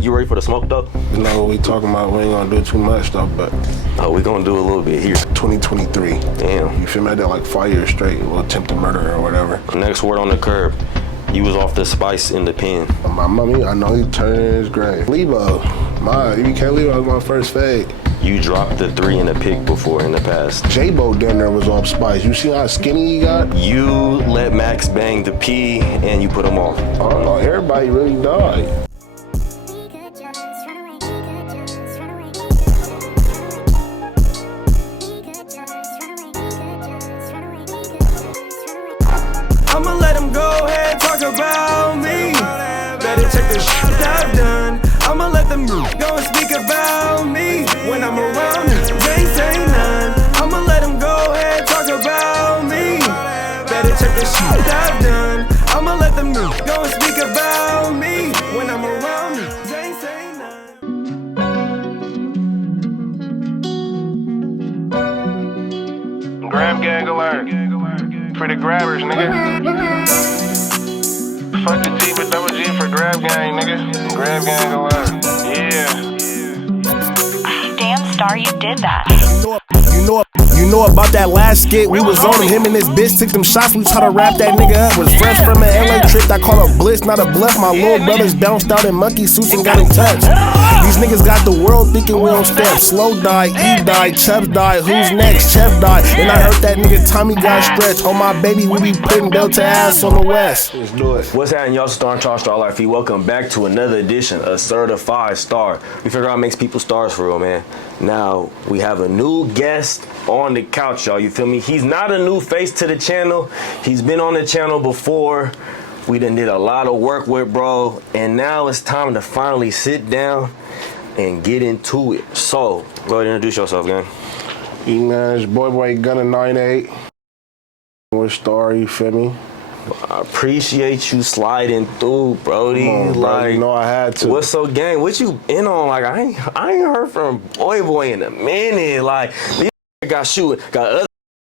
You ready for the smoke though? You know what we talking about, we ain't gonna do too much though, but we gonna do a little bit here. 2023. Damn. You feel me? I did like 5 years straight, a little attempted murder or whatever. Next word on the curb. You was off the spice in the pen. My mommy, I know he turned in his grave. Leebo, my EBK Leebo was my first fade. You dropped the 3 in the pick before in the past. Jaaybo down there was off spice. You see how skinny he got? You let Max bang the P and you put him off. Oh, everybody really died. I'ma let him go ahead, talk about me. Better check the shit I've done. I'ma let them go and speak about me. When I'm around, they say none. I'ma let him go ahead, talk about me. Better check the shit I've done. I'ma let them go and speak about me. When I'm around, they say none. Grab gang alert. For the grabbers, nigga. Fuck the T but double G for grab gang, nigga. Grab gang alert. Yeah. Damn, Star, you did that. You know about that last skit, we was on him and his bitch took them shots, we taught to wrap that nigga up. Was fresh from an LA trip, I call a bliss, not a bluff. My little brothers bounced out in monkey suits and got in touch. These niggas got the world thinking we on step. Slow die, E died, Chubbs died, who's next? Chef died, and I heard that nigga Tommy got stretched. On my baby, we be putting belt to ass on the west. Let's do it. What's happening, y'all? Star and Charles Star Life. Welcome back to another edition of Certified Star. We figure out what makes people stars for real, man. Now, we have a new guest on the couch, y'all. You feel me? He's not a new face to the channel. He's been on the channel before. We done did a lot of work with bro. And now it's time to finally sit down and get into it. So, go ahead and introduce yourself, gang. Man, it's BoyBoyGunna98. With Star, you feel me? I appreciate you sliding through, Brody. On, bro. Like, You know I had to. What's so, gang? What you in on? Like, I ain't heard from Boy in a minute. Like, these got other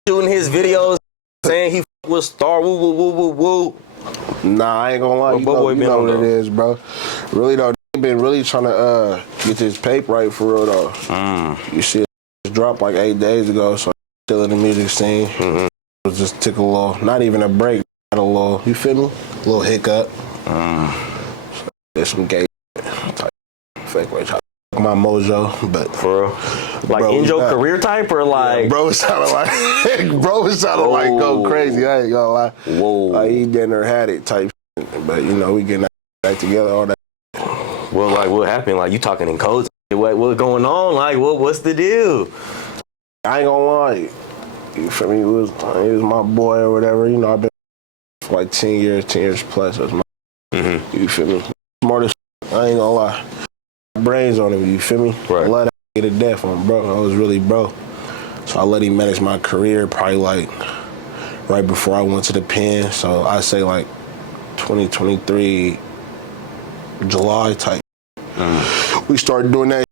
shooting his videos saying he was Star. Woo woo woo woo woo. Nah, I ain't gonna lie. You know what it is, bro. Really though, they been really trying to get this paper right for real though. You see, it dropped like 8 days ago, so I'm still in the music scene. It was just took a little, not even a break. A little, you feel me? A little hiccup. So there's some gay type fake way try to my mojo, but for real. Like bro, in your career type or like yeah, bro, it sounded like like go crazy. I ain't gonna lie. Whoa. Like he done or had it type shit. But you know, we getting back together, all that. Well, like what happened? Like you talking in codes? What's going on? Like what's the deal? I ain't gonna lie. You feel me? He was my boy or whatever. You know, I've been for like 10 years plus. That's my you feel me? Smartest, I ain't gonna lie. Brains on him, you feel me? Right. I let him get a death on bro. I was really bro. So I let him manage my career probably like right before I went to the pen. So I say like 2023 July type. We started doing that.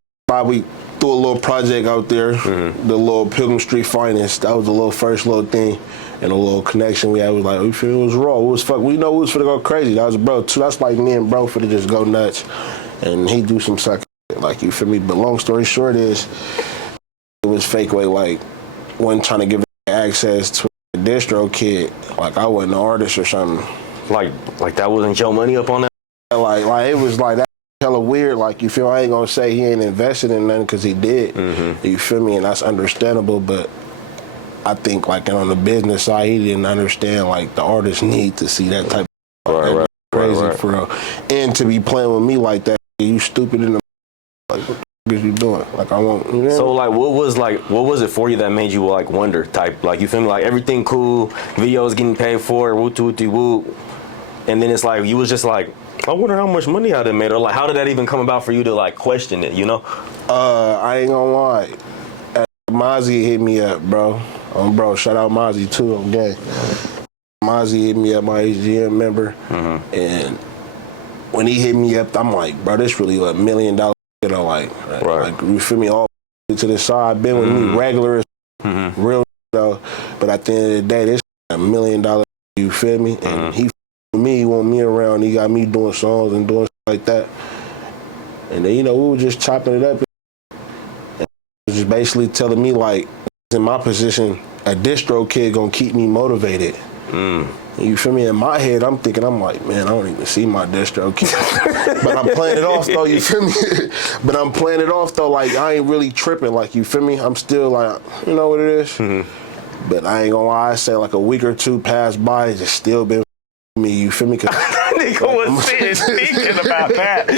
We threw a little project out there, the little Pilgrim Street Finest. That was the little first little thing. And a little connection we had was like, we feel it was raw. It was fuck. We know we was finna go crazy. That was bro too. That's like me and bro finna just go nuts. And he do some suck like, you feel me? But long story short is, it was fake way, like, wasn't trying to give access to a distro kid. Like I wasn't an artist or something. Like that wasn't your money up on that? Like it was like that hella weird. Like, you feel, I ain't gonna say he ain't invested in nothing because he did. You feel me? And that's understandable, but I think like on the business side, he didn't understand like the artists need to see that type of right, crazy for real. And to be playing with me like that, you stupid in the like what the is you doing? Like I won't. You know? So like what was it for you that made you like wonder type? Like you feel me? Like everything cool, videos getting paid for, woo woo, and then it's like you was just like, I wonder how much money I done made, or like how did that even come about for you to like question it? You know? I ain't gonna lie. Mozzy hit me up, bro. Bro, shout out Mozzy too. I'm gay. Mozzy hit me up, my HGM member, and when he hit me up, I'm like, bro, this really $1 million, you know, like you feel me? All to the side, been with me regular, real, though. But at the end of the day, this $1 million, you feel me? And he with me, he want me around. He got me doing songs and doing stuff like that. And then, you know, we were just chopping it up. And was just basically telling me, like, in my position, a distro kid gonna keep me motivated. You feel me? In my head, I'm thinking, I'm like, man, I don't even see my distro kid. But I'm playing it off, though, you feel me? But I'm playing it off, though, like, I ain't really tripping, like, you feel me? I'm still like, you know what it is? But I ain't gonna lie, I say like a week or two passed by, it's just still been me, you feel me? Nigga was sitting thinking about that.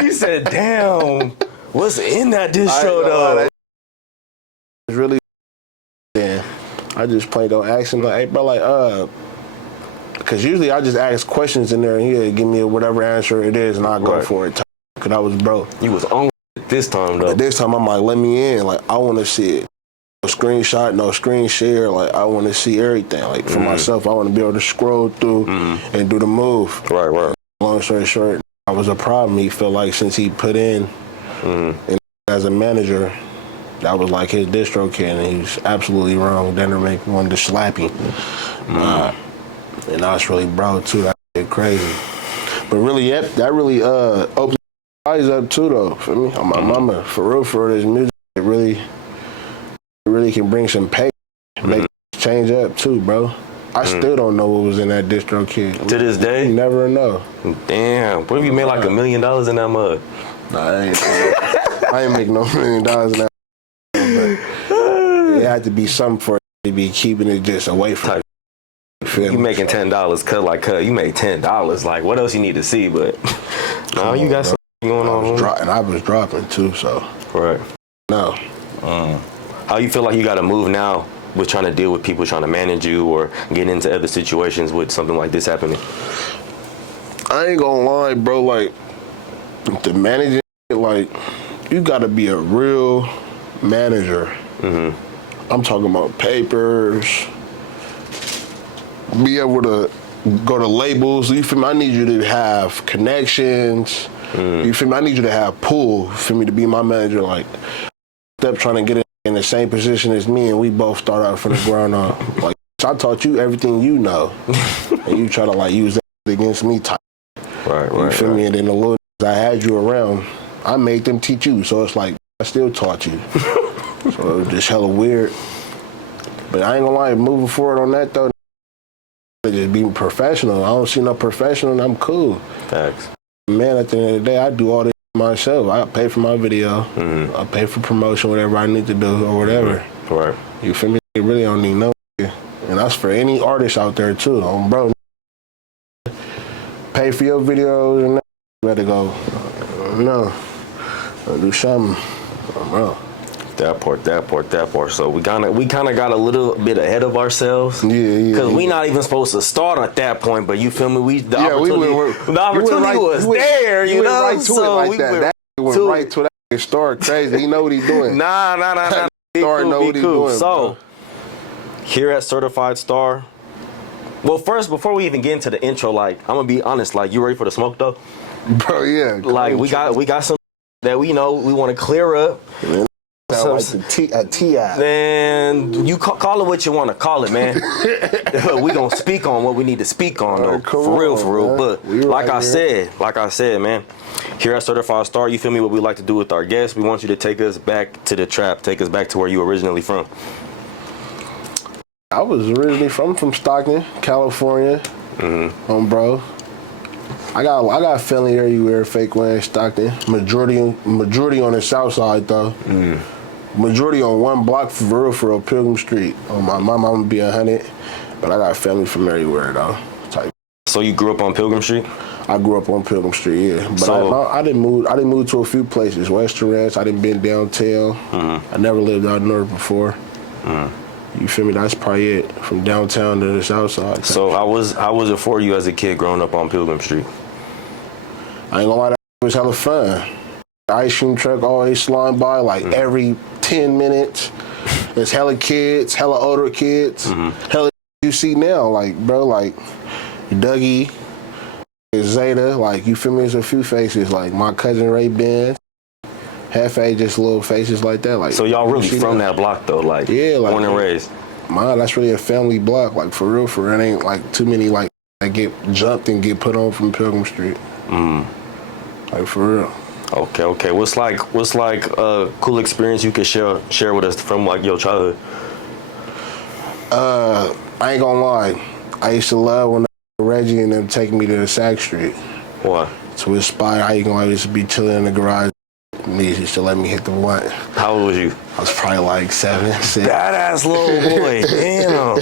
He said, damn, what's in that distro, though? It's really, yeah. I just played on action, like, hey, bro, like, because usually I just ask questions in there and he'll give me whatever answer it is and I go for it. Because I was broke. You was on this time, though. But this time I'm like, let me in. Like, I want to see it. No screenshot, no screen share. Like, I want to see everything. Like, for myself, I want to be able to scroll through and do the move. Right. Long story short, I was a problem. He felt like since he put in and as a manager, that was like his distro kid, and he was absolutely wrong. Then make wanted to slap him. And I was really broke too. That shit crazy. But really, that really opened my eyes up too, though. For me, my mama, for real, this music, it really can bring some pay, make change up too, bro. I still don't know what was in that distro kid. To this day? You never know. Damn. What if you made like $1 million in that mug? Nah, I ain't make no $1 million in that but it had to be something for it to be keeping it just away from you making $10 cut like cut. You make $10. Like, what else you need to see? But no, you got something going on. And I was dropping too, so. Right. No. How you feel like you got to move now with trying to deal with people trying to manage you or get into other situations with something like this happening? I ain't gonna lie, bro. Like, to manage it, like, you got to be a real manager. I'm talking about papers. Be able to go to labels. You feel me? I need you to have connections. You feel me? I need you to have pull for me to be my manager. Like, step trying to get in the same position as me, and we both start out from the ground up. Like, I taught you everything you know, and you try to like use that against me. Right. You feel me? And then the little I had you around, I made them teach you. So it's like I still taught you. So it was just hella weird. But I ain't gonna lie, moving forward on that though. Just being professional. I don't see no professional, and I'm cool. Facts. Man, at the end of the day, I do all this myself. I pay for my video. I pay for promotion, whatever I need to do, or whatever. Right. You feel me? You really don't need no. And that's for any artist out there too. Bro, pay for your videos and that. You better go. No, do something, bro. That part. So we kind of got a little bit ahead of ourselves. Yeah. Because we not even supposed to start at that point, but you feel me? The opportunity was there, you know? Right to it like that. That went right to that story. Crazy. He know what he's doing. Nah. Be cool. So, here at Certified Star, well, first, before we even get into the intro, like, I'm going to be honest, like, you ready for the smoke, though? Bro, yeah. Like, we got some that we know we want to clear up. Like a T.I. Man, you call it what you want to call it, man. We gonna speak on what we need to speak on, though. For real. But like I said, man, here at Certified Star, you feel me? What we like to do with our guests, we want you to take us back to the trap, take us back to where you originally from. I was originally from Stockton, California. Bro. I got family everywhere, fake way in Stockton. Majority on the south side though. Majority on one block for real, Pilgrim Street. My mama be 100, but I got family from everywhere though. So you grew up on Pilgrim Street? I grew up on Pilgrim Street, yeah. But I didn't move to a few places. Western I didn't been downtown. I never lived out north before. You feel me? That's probably it. From downtown to the south side. So how was it for you as a kid growing up on Pilgrim Street? I ain't gonna lie, that was hella fun. The ice cream truck always sliding by like every 10 minutes. There's hella kids, hella older kids. Hella you see now, like, bro, like Dougie, Zeta, like, you feel me? There's a few faces, like my cousin Ray Ben. Hefe, just little faces like that. Like, so y'all really from that block though, like, yeah, like, born and raised. Man, that's really a family block, like for real. It ain't like too many like that get jumped and get put on from Pilgrim Street. Like for real. Okay. What's like a cool experience you could share with us from like your childhood? I ain't gonna lie. I used to love when Reggie and them take me to the Sack Street. Why? To inspire. I ain't gonna lie. I used to be chilling in the garage. Me used to let me hit the blunt. How old was you? I was probably like 7, 6. Badass little boy. Damn.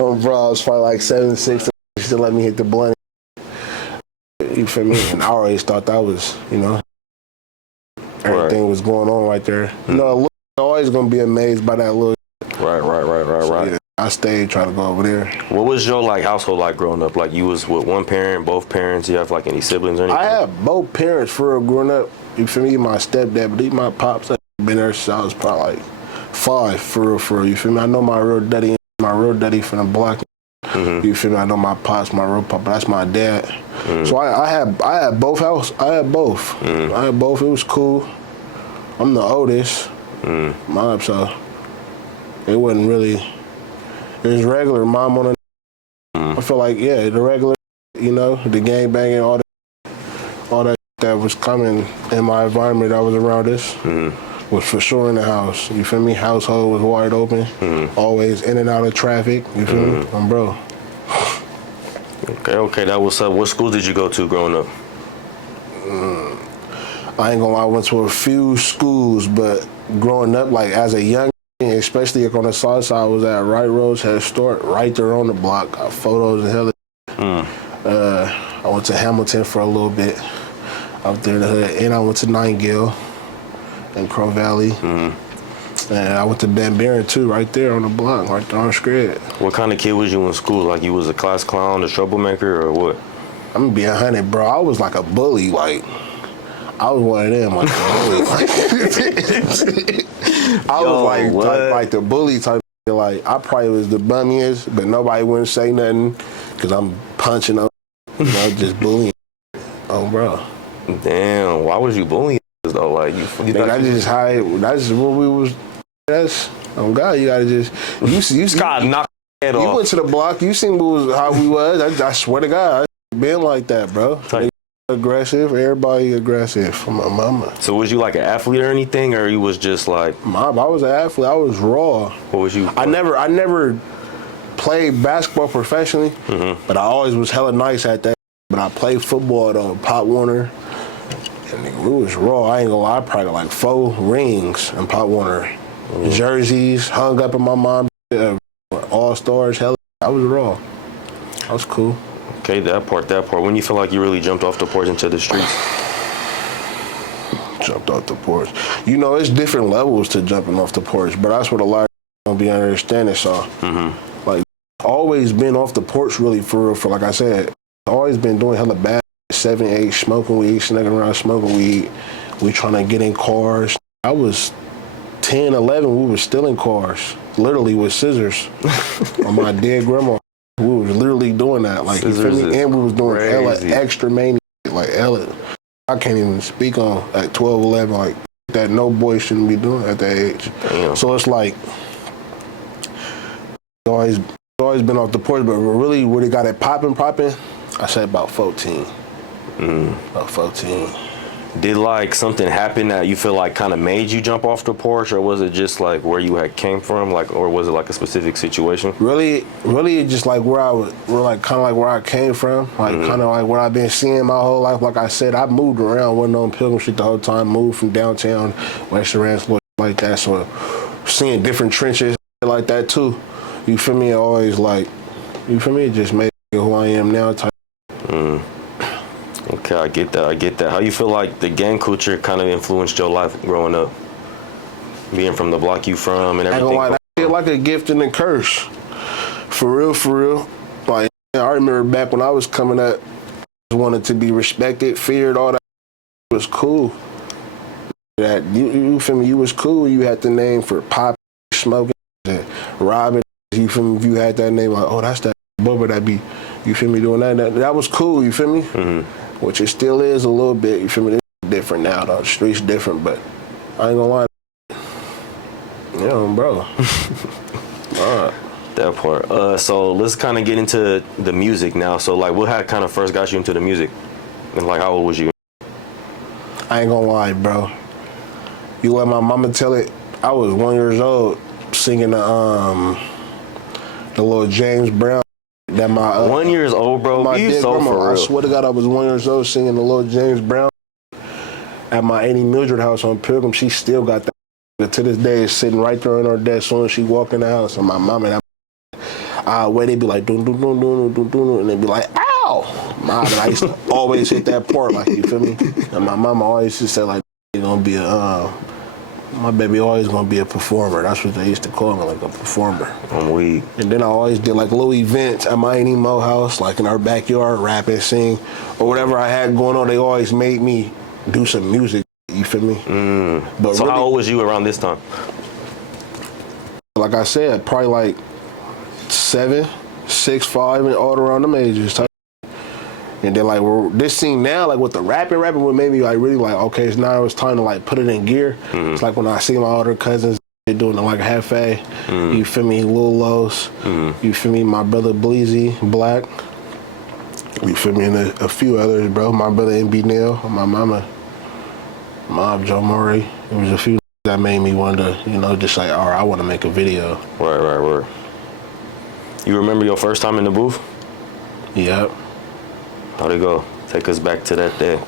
Oh, bro, I was probably like 7, 6. Used to let me hit the blunt. You feel me? And I always thought that was, everything was going on right there. I'm always gonna be amazed by that little. Right. So, yeah, I stayed trying to go over there. What was your like household like growing up? Like you was with one parent, both parents? You have like any siblings or anything? I have both parents for real growing up. You feel me? My stepdad, but my pops have been there since I was probably like 5 for real. You feel me? I know my real daddy from the block. Mm-hmm. You feel me? I know my pops, my real papa. That's my dad. Mm-hmm. So I had both house. I had both. Mm-hmm. I had both. It was cool. I'm the oldest. Mm-hmm. So it wasn't really. It was regular. Mom on the. Mm-hmm. I feel like the regular. The gang banging, all that was coming in my environment. That was around us. Mm-hmm. Was for sure in the house. You feel me? Household was wide open. Mm-hmm. Always in and out of traffic. You feel me? Bro. Okay, that was up. What school did you go to growing up? I ain't gonna lie, I went to a few schools, but growing up, like as a young, especially on the south side, I was at Wright Rose Head Start, right there on the block. Got photos and hell. I went to Hamilton for a little bit, out there in the hood, and I went to Nightingale in Crow Valley. And I went to Van Buren too, right there on the block, right there on Scred. What kind of kid was you in school? Like you was a class clown, a troublemaker, or what? I'm gonna be 100, bro. I was like a bully, like I was one of them, like a bully. I was like the bully type. Like I probably was the bummiest, but nobody wouldn't say nothing because I'm punching them, just bullying. Oh, bro. Damn, why was you bullying though? Like you that's just what we was. Oh God, you gotta just you gotta knock head off. You went to the block. You seen how we was. I swear to God, I been like that, bro. Aggressive. Everybody aggressive. For my mama. So was you like an athlete or anything, or you was just like? Mom, I was an athlete. I was raw. What was you? I never played basketball professionally, but I always was hella nice at that. But I played football at Pop Warner. And nigga, we was raw. I ain't gonna lie. I probably got like 4 rings in Pop Warner. Jerseys hung up in my mom. All stars. Hell, I was raw. I was cool. Okay, that part. When you feel like you really jumped off the porch into the streets? Jumped off the porch. It's different levels to jumping off the porch, but that's what a lot of don't be understanding. So, like, always been off the porch really for real. For like I said, always been doing hella bad. 7, 8, smoking weed, sneaking around smoking weed. We trying to get in cars. I was 10, 11. We were stealing cars, literally with scissors on my dead grandma. We was literally doing that, like you feel me? And we was doing hella extra mania, like hella. I can't even speak on at 12, 11, like that. No boy shouldn't be doing at that age. Damn. So it's like always been off the porch, but really where they got it popping. I said about 14. About 14. Did like something happen that you feel like kind of made you jump off the porch, or was it just like where you had came from, like, or was it like a specific situation? Really just like where I came from, like kind of like what I've been seeing my whole life. Like I said, I moved around, wasn't on Pilgrim Street the whole time. Moved from downtown, Western Ranch, like that. So seeing different trenches like that too. You feel me? Always like, you feel me? It just made me who I am now. Type. Okay, I get that. How you feel like the gang culture kind of influenced your life growing up? Being from the block you from and everything? I feel like a gift and a curse. For real. Like, I remember back when I was coming up, I wanted to be respected, feared, all that was cool. That you feel me? You was cool. You had the name for pop, smoking, and robbing. You feel me? If you had that name, like, oh, that's that Bubba that be, you feel me, doing that. That was cool, you feel me? Which it still is a little bit, you feel me? It's different now, though. The street's different, but I ain't gonna lie. Bro. All right. That part. So let's kind of get into the music now. So, like, what had kind of first got you into the music? And, like, how old was you? I ain't gonna lie, bro. You let my mama tell it. I was 1 year old singing the little James Brown. That my 1 year old, bro. my You dead so grandma, for real. I swear to God, I was 1 year old singing the little James Brown at my Auntie Mildred house on Pilgrim. She still got that. To this day, it's sitting right there in her desk. As soon as she walk in the house, and my mom and where they be like, dun, dun, dun, dun, dun, dun, and they be like, ow! Mom, and I used to always hit that part, like, you feel me? And my mama always used to say, like, you're gonna be my baby always gonna be a performer. That's what they used to call me, like a performer. I'm weak. And then I always did like little events at my Auntie Mo house, like in our backyard, rap and sing, or whatever I had going on. They always made me do some music. You feel me? But So really, how old was you around this time? like I said, probably like 7, 6, 5, and all around them ages. And then like this scene now, like with the rapping, what made me like really like, okay, it's now it's time to like put it in gear. It's like when I see my older cousins doing it like a Hefe, you feel me, Lil Los, you feel me, my brother Bleezy, Black, you feel me, and a few others, bro. My brother MB Nail, my mama, Mob Joe Murray. It was a few that made me want to, you know, just like, all right, I want to make a video. Right. You remember your first time in the booth? Yep. How'd it go? Take us back to that day.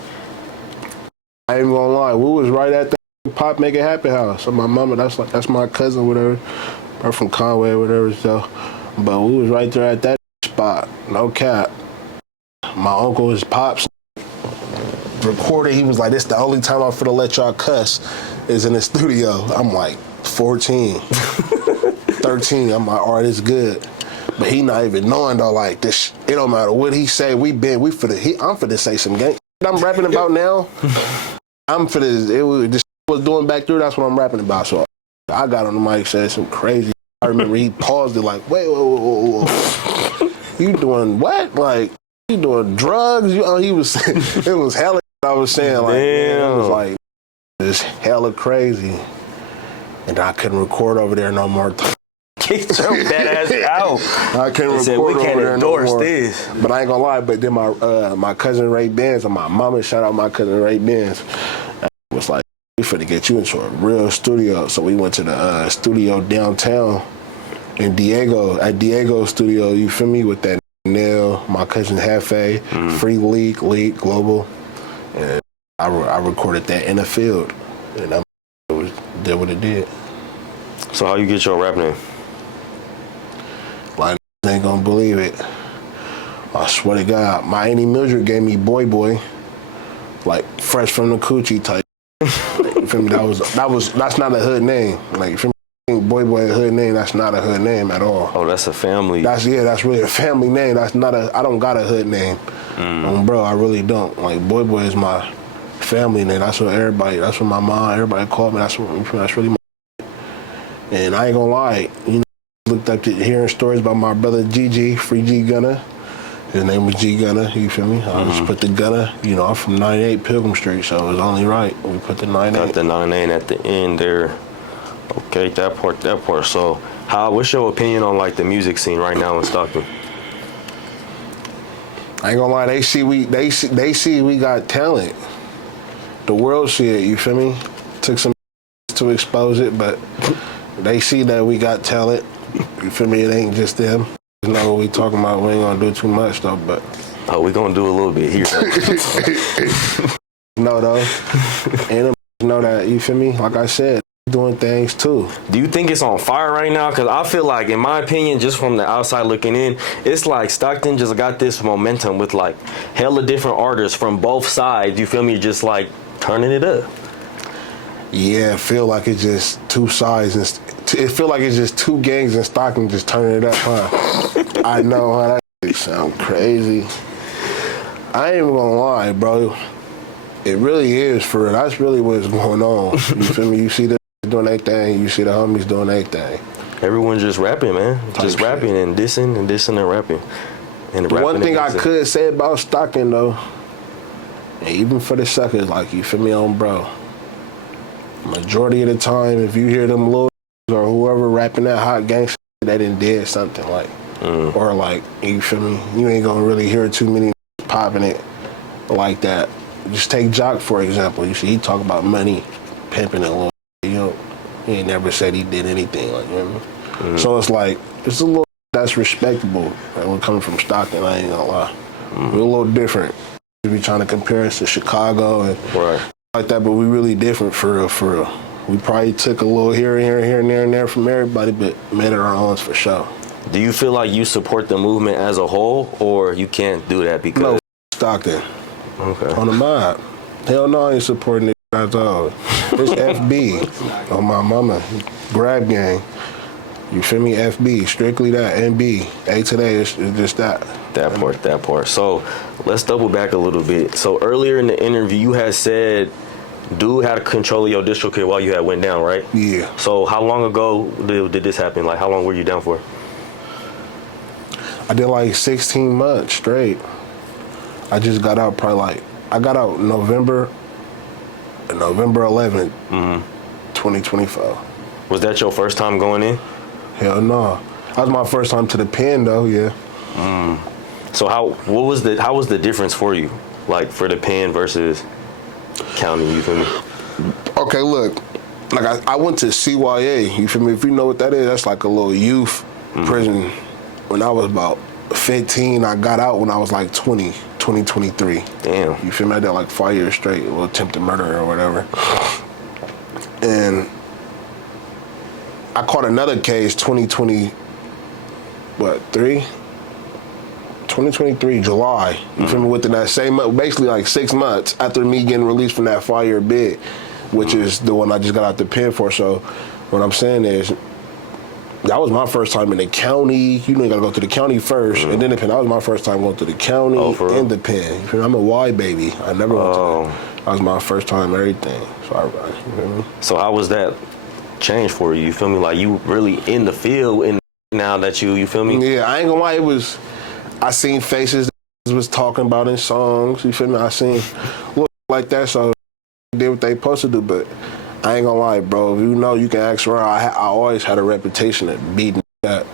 I ain't gonna lie, we was right at the Pop Make It Happen house. So my mama, that's my cousin, whatever, or from Conway, whatever. So, but we was right there at that spot. No cap. My uncle, his pops, recorded. He was like, "This the only time I'm finna let y'all cuss is in the studio." I'm like 14, 13. I'm like, all right, it's good. But he not even knowing though, like this. It don't matter what he say. I'm finna say some gang. I'm rapping about now. I'm finna. It was this was doing back there. That's what I'm rapping about. So I got on the mic, said some crazy. I remember he paused it like, wait, whoa. You doing what? Like you doing drugs? He was. It was hella. I was saying like, man, it was like it's hella crazy, and I couldn't record over there no more. Get your bad ass out. I couldn't record said, we can't over there endorse no more. this. But I ain't gonna lie. But then my cousin Ray Benz and my mama, shout out my cousin Ray Benz, was like, we finna get you into a real studio. So we went to the studio downtown in Diego, at Diego's studio. You feel me? With that Nail, my cousin Hefe, Free Leak Global. And I recorded that in the field, and did what it did. So how you get your rap name? Like, ain't gonna believe it. I swear to God, my Auntie Mildred gave me Boy, like fresh from the coochie type. You feel me? That's not a hood name. Like, you feel me? Boy, a hood name. That's not a hood name at all. Oh, that's a family. That's really a family name. That's not I don't got a hood name. Bro, I really don't. Like, Boy is my family name. That's what my mom, everybody called me. That's really my. And I ain't gonna lie, you know, looked up to hearing stories about my brother GG, Free G Gunna. His name was G Gunna, you feel me? I just put the Gunna, you know, I'm from 98 Pilgrim Street, so it was only right. We put the 98. Got the 98 at the end there. Okay, that part. So what's your opinion on like the music scene right now in Stockton? I ain't gonna lie, they see we got talent. The world see it, you feel me? Took some to expose it, but they see that we got talent. You feel me? It ain't just them. You know what we talking about. We ain't gonna do too much though, but Oh, we gonna do a little bit here. no though. And them know that, you feel me? Like I said, doing things too. Do you think it's on fire right now? Because I feel like, in my opinion, just from the outside looking in, it's like Stockton just got this momentum with like hella different artists from both sides. You feel me? Just like turning it up. Yeah, it feel like it's just two sides. It feel like it's just two gangs in Stockton just turning it up, huh? I know, huh? That sound crazy. I ain't even gonna lie, bro. It really is for real. That's really what's going on. You feel me? You see them doing their thing. You see the homies doing their thing. Everyone's just rapping, man. Just rapping and dissing and rapping. And the one thing I could say about Stockton, though, and even for the suckers, like, you feel me on, bro, majority of the time, if you hear them little or whoever rapping that hot gangster, they done did something like, or like, you feel me? You ain't gonna really hear too many popping it like that. just take Jock for example. You see, he talk about money, pimping and little. You know, he ain't never said he did anything like that. So it's like it's a little that's respectable. Like, we're coming from Stockton. I ain't gonna lie, we're a little different. We trying to compare us to Chicago and like that, but we really different for real, for real. We probably took a little here and there from everybody, but made it our own for sure. Do you feel like you support the movement as a whole, or you can't do that because... No, Stockton. Okay. On the mob. Hell no, I ain't supporting it at all. It's FB on my mama. Grab gang. You feel me? FB, strictly that. NB. A today, it's just that. That part. So let's double back a little bit. So earlier in the interview, you had said dude had control of your DistroKid while you had went down, right? Yeah. So how long ago did this happen? Like, how long were you down for? I did like 16 months straight. I just got out I got out November 11th, 2024. Was that your first time going in? Hell no. That was my first time to the pen though, yeah. So how was the difference for you? Like for the pen versus county, you feel me? Okay, look. Like I went to CYA, you feel me? If you know what that is, that's like a little youth prison. When I was about 15, I got out when I was like 23. Damn. You feel me? I did like 5 years straight, a little attempted murder or whatever. And I caught another case 2023, July. You feel me? Within that same month, basically like 6 months after me getting released from that 5 year bid, which is the one I just got out the pen for. So what I'm saying is, that was my first time in the county. You know, you gotta go to the county first, and then the pen. That was my first time going to the county and the pen. You feel me? I'm a Y baby. I never went to that. That was my first time everything. So you feel me? So how was that change for you? You feel me? Like you really in the field and now that you feel me? Yeah, I ain't gonna lie. I seen faces that was talking about in songs. You feel me? I seen look like that, so they did what they supposed to do, but I ain't gonna lie, bro. You know, you can ask around. I always had a reputation of beating that.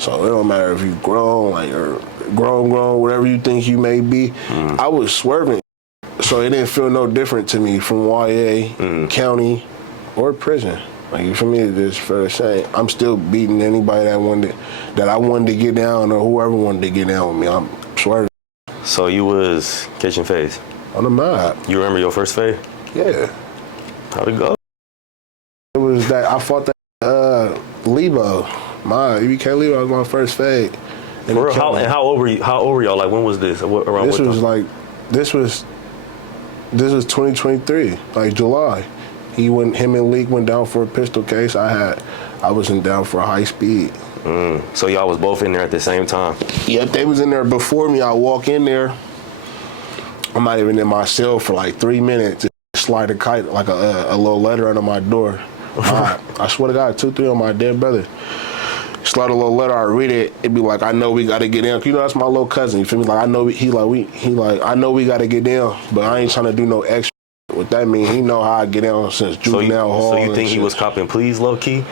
So it don't matter if you grown, or grown, whatever you think you may be. I was swerving, so it didn't feel no different to me from YA, county, or prison. Like, you feel me? It's just for the same. I'm still beating anybody that I wanted to get down, or whoever wanted to get down with me. I'm swerving. So you was catching phase on the map. You remember your first fade? Yeah. How'd it go? It was that I fought that Leebo. My EBK Leebo was my first fade. How old were you? How old were y'all? Like, when was this? This was 2023, like July. Him and Leek went down for a pistol case. I wasn't down for a high speed. So y'all was both in there at the same time? Yep, they was in there before me. I walk in there. I'm not even in my cell for like 3 minutes. Slide a kite, like a little letter under my door. I swear to God, 2-3 on my dead brother. Slide a little letter, I read it, it'd be like, I know we gotta get down. You know, that's my little cousin, you feel me? Like, I know I know we gotta get down, but I ain't trying to do no extra. What that mean, he know how I get down since juvenile hall. So you think he was copping pleas low key?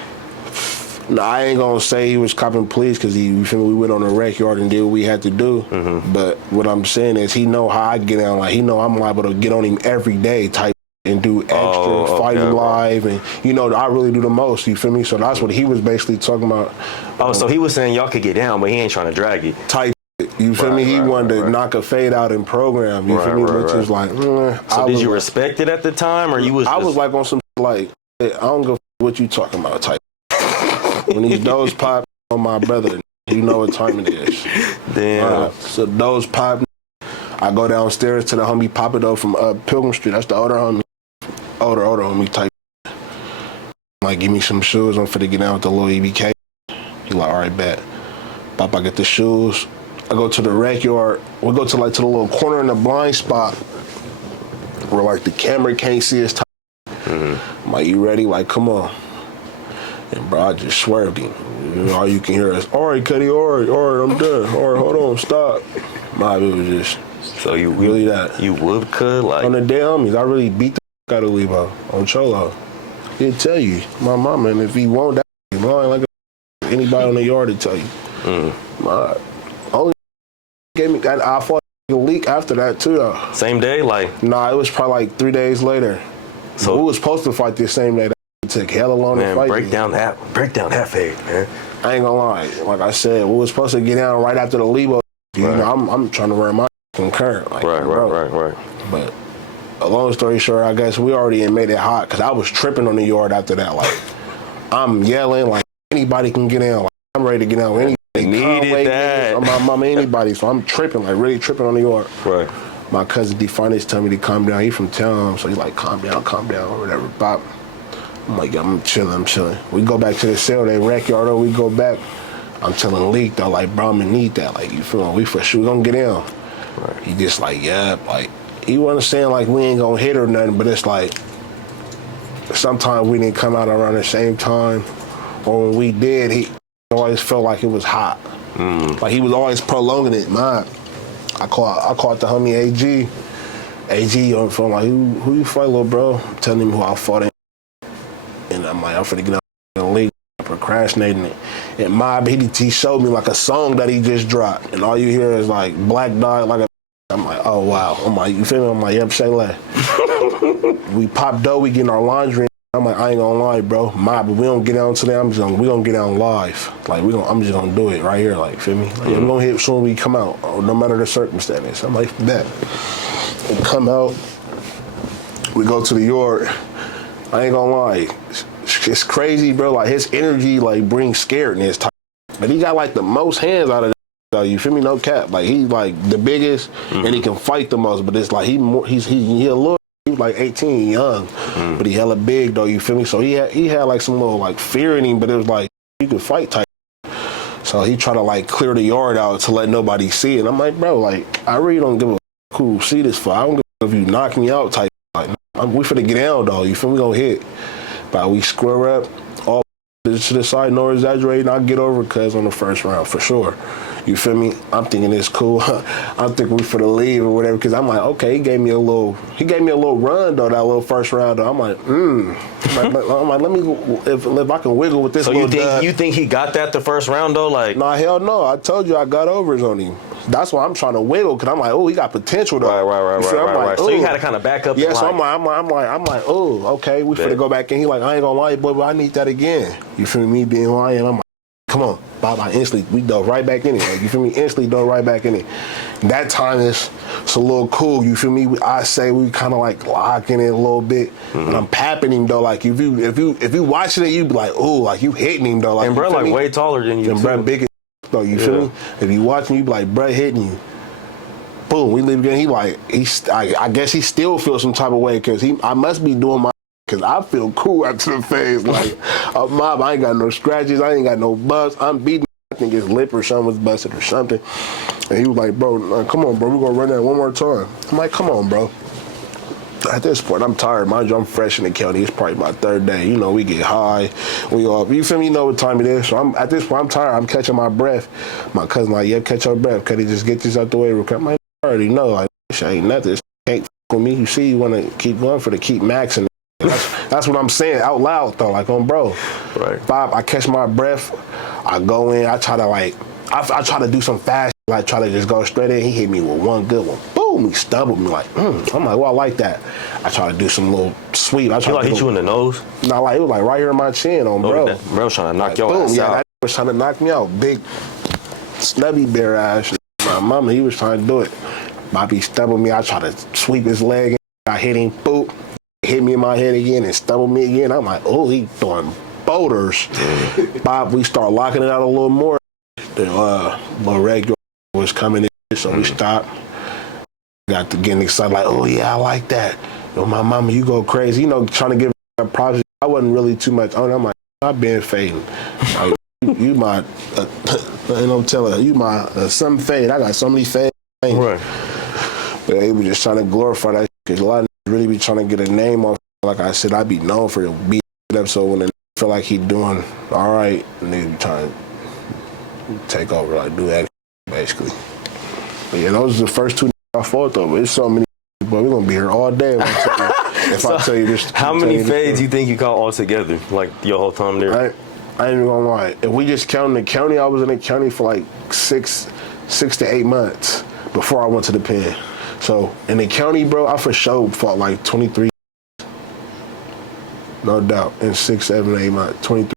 No, I ain't gonna say he was copping pleas because you feel me, we went on the rec yard and did what we had to do. But what I'm saying is he know how I get down. Like, he know I'm liable to get on him every day type and do extra, fight him live, and you know, I really do the most, you feel me? So that's what he was basically talking about. So he was saying y'all could get down, but he ain't trying to drag it. Type you feel me? He wanted to knock a fade out in program, you feel me? Which is like, So did you respect it at the time, or you was I was like on some like, I don't give a what you talking about type. When these doors pop on my brother, you know what time it is. Damn. So those pop, I go downstairs to the homie Pop It Up from Pilgrim Street. That's the older homie. Older homie type. Like, give me some shoes. I'm finna get down with the little EBK. He like, all right, bet. Pop, I get the shoes. I go to the rec yard. We go to the little corner in the blind spot where like the camera can't see us. I'm like, you ready? Like, come on. And bro, I just swerved him. You know, all you can hear is, all right, Cuddy, all right, I'm done. All right, hold on, stop. It was just, so you really that. You would cut like on the day homies, I really beat the out of Leebo on Cholo. He'll tell you, my mama, and if he won't, that he's lying like anybody on the yard to tell you. My only gave me, I fought a leak after that too though. Same day, like. Nah, it was probably like 3 days later. So we was supposed to fight this same day. It took hella long to fight. break down that fade, man. I ain't gonna lie. Like I said, we was supposed to get down right after the Leebo. You know, I'm trying to run my concurrent. Like, Right. But a long story short, I guess we already made it hot because I was tripping on the yard after that. Like, I'm yelling like anybody can get in. Like, I'm ready to get out. Anybody needed that. My mama, anybody. So I'm tripping, like really tripping on the yard. Right. My cousin D-Finance tell me to calm down. He from town, so he like calm down, or whatever. Bop. I'm like, I'm chilling. We go back to the cell, they wreck yard, though. We go back. I'm telling Leak, though, like, bro, I'm gonna need that. Like, you feel me? We for sure gonna get in. Right. He just like, yeah, like, he wasn't saying like we ain't gonna hit or nothing, but it's like, sometimes we didn't come out around the same time, or when we did, he always felt like it was hot. Like, he was always prolonging it, man. I called the homie AG. AG, I'm from like, who you fight, little bro? I'm telling him who I fought in. And I'm like, I'm finna get out in the league, procrastinating it. And Mob, he showed me like a song that he just dropped. And all you hear is like Black Dog, like a. I'm like, oh wow. I'm like, you feel me? I'm like, yep, say less. We pop dough, we getting our laundry. I'm like, I ain't gonna lie, bro. Mob, but we don't get down today. We gonna get down live. Like, I'm just gonna do it right here. Like, feel me? Like, we gonna hit soon we come out, no matter the circumstances. I'm like, bet. We come out. We go to the yard. I ain't gonna lie, it's crazy, bro. Like, his energy, like, brings scaredness. But he got, like, the most hands out of that, though. You feel me? No cap. Like, he's, like, the biggest, and he can fight the most. But it's, like, he a little, he was, like, 18, young. But he hella big, though. You feel me? So he had, like, some little, like, fear in him. But it was, like, he could fight type. So he tried to, like, clear the yard out to let nobody see it. And I'm like, bro, like, I really don't give a who see this for. I don't give a if you knock me out type. Like, we finna get down, though. You feel me? We gonna hit. But we square up, all to the side, no exaggerating. I'll get over cuz on the first round for sure. You feel me? I'm thinking it's cool. I'm thinking we for the lead or whatever, because I'm like, okay, he gave me a little run though, that little first round though. I'm like, I'm like, let me if I can wiggle with this. So you think he got that the first round though? Like, nah, hell no. I told you I got overs on him. That's why I'm trying to wiggle, because I'm like, oh, he got potential though. Right. So you had to kind of back up. Yeah, so I'm like, oh, okay, we finna go back in. He like, I ain't gonna lie, boy, but I need that again. You feel me? Being who I am, I'm like, come on, Bob, I instantly, we dove right back in it. Like, you feel me? Instantly dove right back in it. That time it's a little cool, you feel me? I say we kind of like locking it a little bit, and I'm papping him though. Like, if you watching it, you be like, oh, like you hitting him though. Like, and bro, like way taller than you. And bro, big as though, you feel me? If you watching, you be like, bro, hitting you. Boom, we leave again. I guess he still feels some type of way, because I must be doing my. Cause I feel cool after the phase. Like, Mob, I ain't got no scratches, I ain't got no bumps. I'm beating. I think his lip or something was busted or something. And he was like, bro, come on, bro, we're gonna run that one more time. I'm like, come on, bro. At this point, I'm tired. Mind you, I'm fresh in the county. It's probably my third day. You know, we get high. We all, you feel me? You know what time it is. So at this point, I'm tired. I'm catching my breath. My cousin like, yeah, catch your breath. Can he just get this out the way real quick? I'm like, I already know. Like, this ain't nothing. This can't f with me. You see, you want to keep going for the keep maxing. That's what I'm saying out loud though, like on bro. Right. Bob, I catch my breath, I go in, I try to like, I try to do some fast, like try to just go straight in. He hit me with one good one. Boom, he stumbled me like, I'm like, well, I like that. I try to do some little sweep. I try to hit you in the nose? No, like it was like right here in my chin on bro. Bro was trying to knock like, your ass out. That was trying to knock me out. Big, snubby bear ass. My mama, he was trying to do it. Bobby stumbled me. I try to sweep his leg. I hit him. Boop. Hit me in my head again and stumbled me again. I'm like, oh, he throwing boulders. Bob, we start locking it out a little more. The little regular was coming in, so we stopped. Got to getting excited, like, oh yeah, I like that. Yo, my mama, you go crazy. You know, trying to give her props. I wasn't really too much on it. I'm like, I've been fading. Like, you my, you know, I'm telling her, you my some fade. I got so many fades. Right. But they were just trying to glorify that, because a lot of really be trying to get a name off. Like I said, I be known for beating it up, so when they feel like he doing all right, and they be trying to take over, like do that, basically. But yeah, those are the first two I fought though, but it's so many, but we're gonna be here all day if I tell you this. How many fades you think you caught all together, like your whole time there? I ain't even gonna lie. If we just count in the county, I was in the county for like six to 8 months. before I went to the pen. So in the county, bro, I for sure fought like 23. No doubt. In 6, 7, 8 months, 23.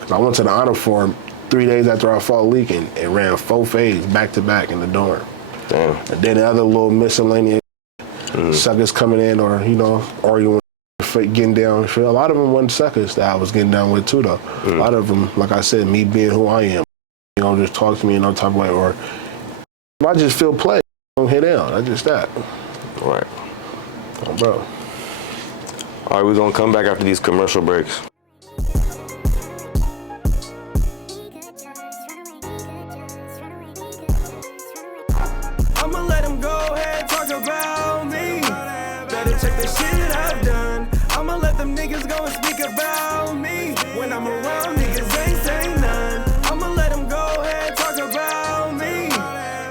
Cause I went to the honor forum 3 days after I fought Leak and ran 4 fades back to back in the dorm. Damn. And then the other little miscellaneous suckers coming in or, you know, arguing, getting down. A lot of them wasn't suckers that I was getting down with too, though. A lot of them, like I said, me being who I am, you know, just talk to me in no type of way. Or if I just feel play, don't hit down. That's just that. Right. Oh, bro. All right, we're going to come back after these commercial breaks. I'ma let him go ahead, talk about me. Better check the shit that I've done. I'ma let them niggas go and speak about me. When I'm around, niggas ain't say none. I'ma let him go ahead, talk about me.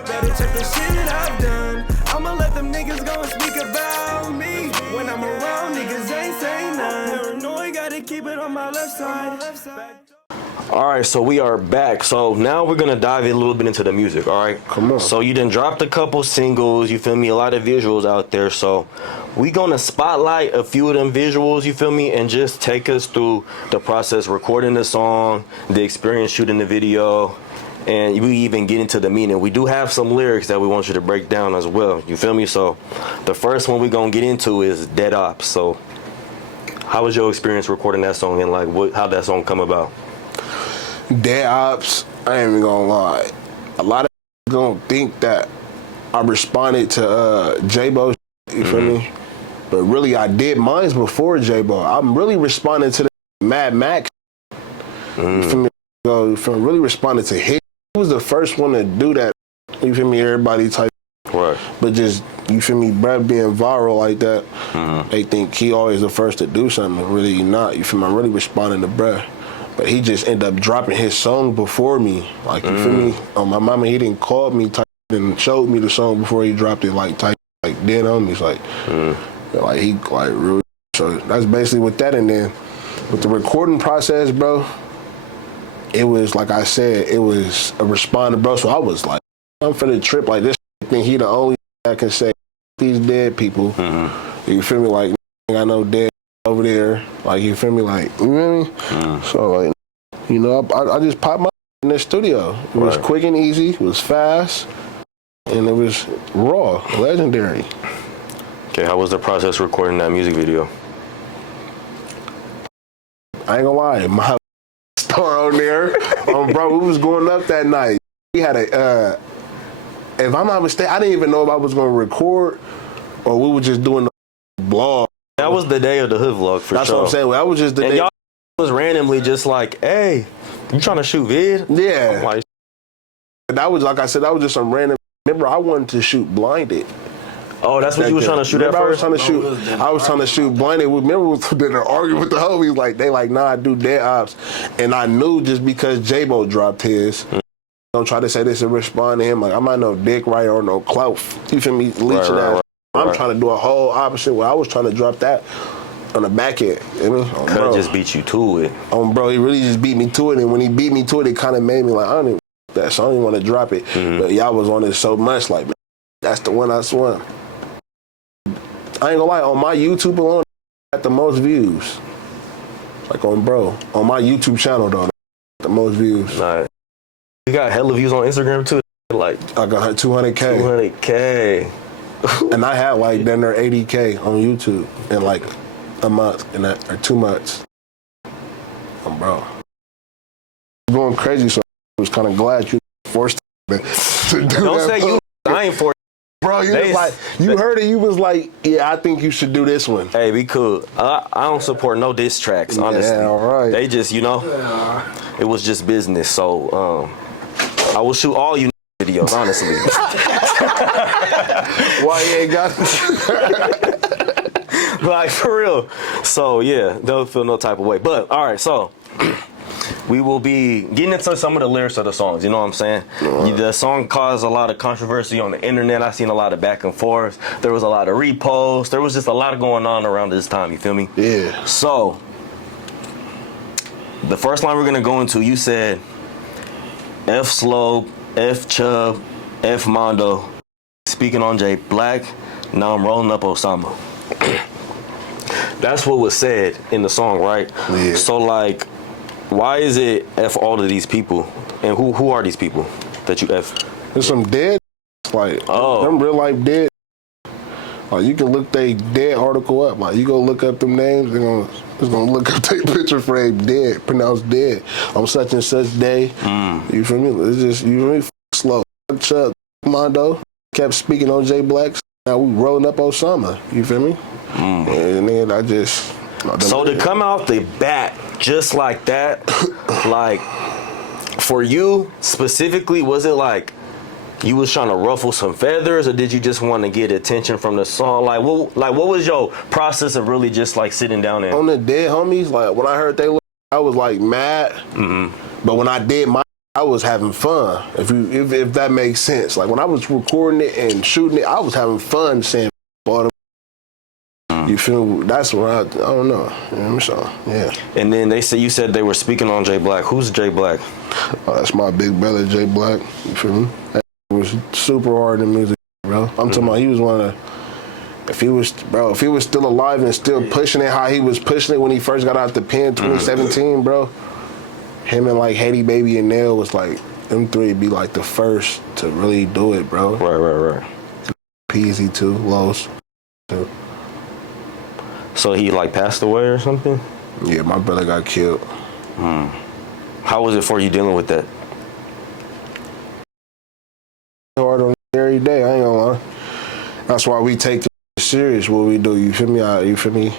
Better check the shit that I've done. I'ma let them niggas go and speak about me. When I'm around, niggas ain't say none. Paranoid, gotta keep it on my left side. All right, so we are back. So now we're gonna dive a little bit into the music. All right, Come on. So you done dropped a couple singles. You feel me? A lot of visuals out there. So we gonna spotlight a few of them visuals. You feel me? And just take us through the process, recording the song, the experience shooting the video, and we even get into the meaning. We do have some lyrics that we want you to break down as well. You feel me? So the first one we gonna get into is Dead Ops. So how was your experience recording that song and like how that song come about? Dead Ops, I ain't even gonna lie. A lot of people gonna think that I responded to Jaaybo, you feel me? But really, I did mine before Jaaybo. I'm really responding to the Mad Max. You feel me? You feel me? Really responding to him. He was the first one to do that. You feel me? Everybody type. Right. But just, you feel me, bruh being viral like that, they think he always the first to do something. Really, he not. You feel me? I'm really responding to bruh. But he just ended up dropping his song before me. Like, you feel me? On my mama, he didn't call me type and showed me the song before he dropped it, like, type, like, dead on me. It's like, like, he, like, real. So that's basically with that. And then with the recording process, bro, it was, like I said, it was a responder, bro. So I was like, I'm for the trip. Like, this thing, he the only that can say these dead people. You feel me? Like, I know dead over there, like, you feel me, like, you know what I mean? So, like, you know, I just popped my in the studio. It was quick and easy, it was fast, and it was raw, legendary. Okay, how was the process recording that music video? I ain't gonna lie, my star on there, bro, we was going up that night. We had a, if I'm not mistaken, I didn't even know if I was gonna record or we were just doing the blog. That was the day of the hood vlog for That's sure. what I'm saying. That was just the And day. y'all was randomly just like, hey, you trying to shoot vid? Yeah. I'm like, That was, like I said, that was just some random. Remember, I wanted to shoot blinded. oh, that's what you was trying to shoot at Remember, first? I was trying to shoot blinded. Remember, we did an argument with the homies. Like, they like, nah, I do Dead Ops. And I knew just because Jaaybo dropped his, don't try to say this and respond to him. Like, I'm not no dick writer or no clout. You feel me? Leeching ass. I'm trying to do a whole opposite where I was trying to drop that on the back end. You know what I mean? Could have just beat you to it. Bro, he really just beat me to it. And when he beat me to it, it kind of made me like, I don't even that, so I didn't want to drop it. But y'all was on it so much, like, man, that's the one I swung. I ain't gonna lie, on my YouTube alone, I got the most views. Like, on my YouTube channel, though, the most views. Nah. You got hella views on Instagram too? Like, I got 200K. 200K. And I had, like, then there 80K on YouTube in, like, a month, or 2 months. Bro. Going crazy, so I was kind of glad you forced to do Don't that. say you. I ain't for it. Bro, you was like, you heard it, you was like, yeah, I think you should do this one. Hey, we cool. I don't support no diss tracks, honestly. Yeah, all right. They just, you know, it was just business. So, I will shoot all you videos, honestly. Why you ain't got Like, for real. So, yeah, don't feel no type of way. But, all right, so we will be getting into some of the lyrics of the songs, you know what I'm saying? The song caused a lot of controversy on the internet. I seen a lot of back and forth. There was a lot of reposts. There was just a lot going on around this time, you feel me? Yeah. So, the first line we're going to go into, you said, F Slow, F Chubb, F Mondo, speaking on Jay Black. Now I'm rolling up Osama. That's what was said in the song, right? Yeah. So like, why is it F all of these people? And who are these people that you F? There's some dead, like, them real life dead. Like, you can look they dead article up. Like, you go look up them names, it's gonna look up their picture frame dead, pronounced dead on such and such day. You feel me? It's just, you feel me? Slow. Chuck Mondo kept speaking on Jay Black. Now we rolling up Osama. You feel me? And then I just. So to come out the bat just like that, like, for you specifically, was it like you was trying to ruffle some feathers, or did you just want to get attention from the song? Like what was your process of really just like sitting down and on the dead homies? Like when I heard they, I was like mad. But when I did my, I was having fun. If that makes sense. Like when I was recording it and shooting it, I was having fun saying all them. You feel me? That's where I don't know. You know what I'm saying? Yeah. And then you said they were speaking on Jay Black. Who's Jay Black? Oh, that's my big brother, Jay Black. You feel me? Was super hard in music, bro. I'm talking about he was one of the, if he was still alive and still pushing it how he was pushing it when he first got out the pen 2017, bro. Him and like Haiti Baby and Nail was like, them three be like the first to really do it, bro. Right. Peasy too, Los too. So he like passed away or something? Yeah, my brother got killed. How was it for you dealing with that? Hard on every day, I ain't gonna lie. That's why we take it serious what we do. You feel me?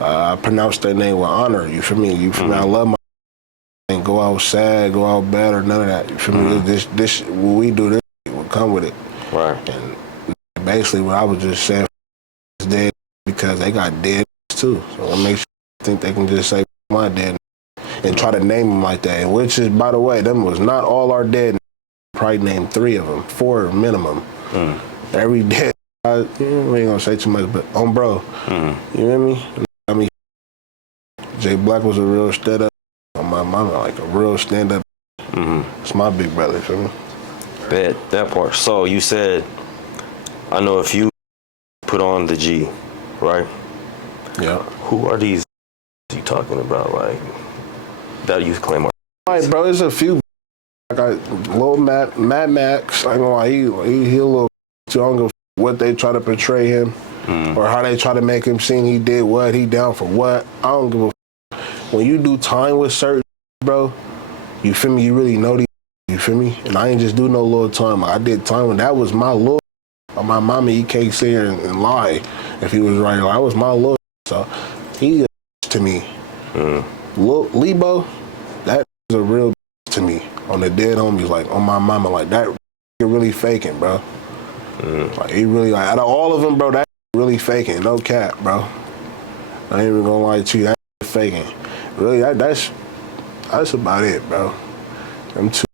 I pronounce that name with honor. You feel me? I love my and go out sad, go out bad, or none of that. You feel me? This what we do, this will come with it. Right. And basically, what I was just saying is dead because they got dead too. So it makes you think they can just say my dead and try to name them like that. And which is, by the way, them was not all our dead. Probably named 3 of them, 4 minimum. Every day, we ain't gonna say too much, but on bro, you hear me? I mean, Jay Black was a real stand-up. On my mama, like a real stand-up. It's my big brother, feel me? Bet, that part. So you said, I know if you put on the G, right? Yeah. Who are these you talking about, like, that you claim are? All right, bro, there's a few. Like Lil Mad Max, I ain't gonna lie, he a little younger. What they try to portray him, or how they try to make him seem he did what, he down for what. I don't give a. When you do time with certain, bro, you feel me? You really know these. You feel me? And I ain't just do no little time. Like, I did time when that was my little. My mama, he can't sit here and lie if he was right. Like, that was my little. So he to me. Lil Leebo, that is a real to me. On the dead homies, like on my mama, like that really faking, bro. Like he really, like out of all of them, bro, that really faking, no cap, bro. I ain't even gonna lie to you, that faking. Really, that's about it, bro. Them two.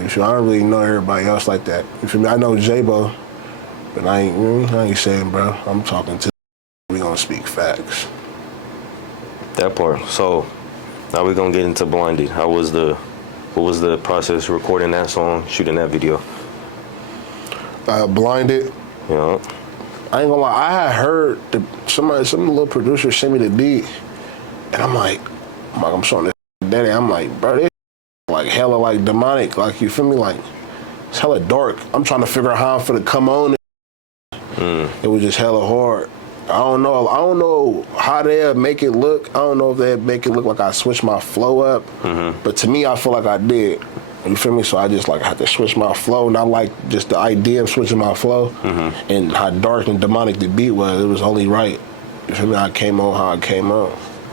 You feel, I don't really know everybody else like that. You feel me? I know Jaaybo, but I ain't saying, bro. I'm talking to. We gonna speak facts. That part. So now we're gonna get into Blinded. What was the process recording that song, shooting that video? Blinded. Yeah. I ain't gonna lie, I had heard some little producer send me the beat, and I'm showing this daddy. I'm like, bro, this like hella like demonic, like you feel me, like it's hella dark. I'm trying to figure out how I'm finna come on. It was just hella hard. I don't know how they'll make it look. I don't know if they'll make it look like I switched my flow up. But to me, I feel like I did. You feel me? So I just like had to switch my flow, and I like just the idea of switching my flow and how dark and demonic the beat was. It was only right. You feel me? I came on how I came on.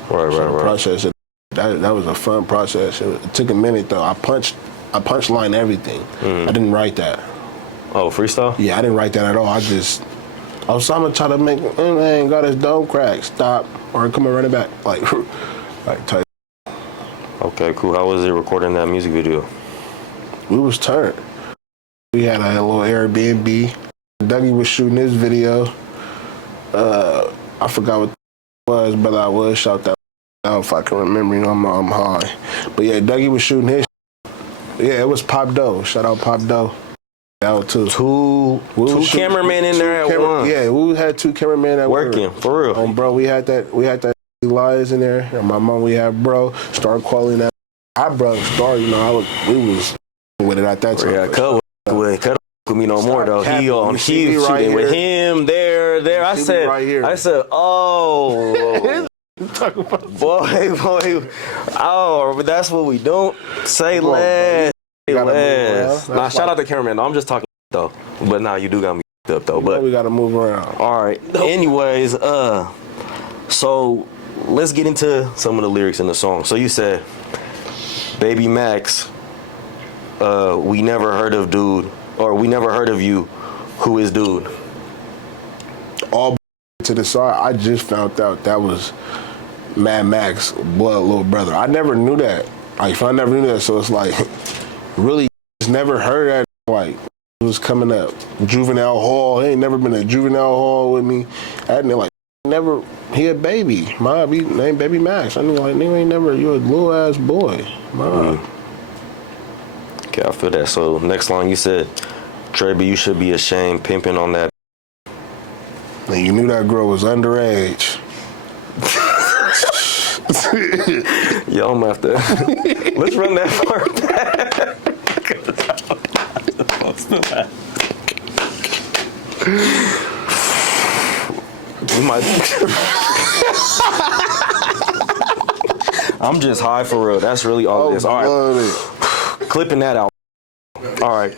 Right. Process. That was a fun process. It took a minute though. I punchline everything. I didn't write that. Oh, freestyle? Yeah, I didn't write that at all. Osama try to make, man, got his dome crack, stop, or come and run it back. Like type. Okay, cool. How was it recording that music video? We was turned. We had a little Airbnb. Dougie was shooting his video. I forgot what it was, but I would shout that out if I can remember. You know, I'm high. But yeah, Dougie was shooting his. Yeah, it was Pop Doe. Shout out Pop Doe. out too. Two cameramen in there at once. Yeah, we had 2 cameramen at working work. for real. Bro, we had that Elias in there, and my mom, we had bro start calling that. I brought Star, you know, we was with it at that time. Yeah, cut with me no more though. Capping. He on He right right with here. him there. I said, right here. oh, boy, oh, that's what we don't say. Less, less. Nah, shout out to cameraman. No, I'm just talking though. But nah, you do got me up though. But we gotta move around. All right. Anyways, so let's get into some of the lyrics in the song. So you said, Baby Max, we never heard of dude, or we never heard of you. Who is dude? All to the side, I just found out that was Mad Max blood little brother. I never knew that. Like, I never knew that, so it's like, really just never heard that. Like, it was coming up. Juvenile Hall. He ain't never been to Juvenile Hall with me. I hadn't like never. He a baby. Mom, he named Baby Max. I knew like nigga ain't never. You a little ass boy. Mom. Okay, I feel that. So next line you said, Trey, you should be ashamed pimping on that. And you knew that girl was underage. Yo, I'm after. Let's run that part back. We might. I'm just high for real. That's really all it is. All right. Clipping that out. All right.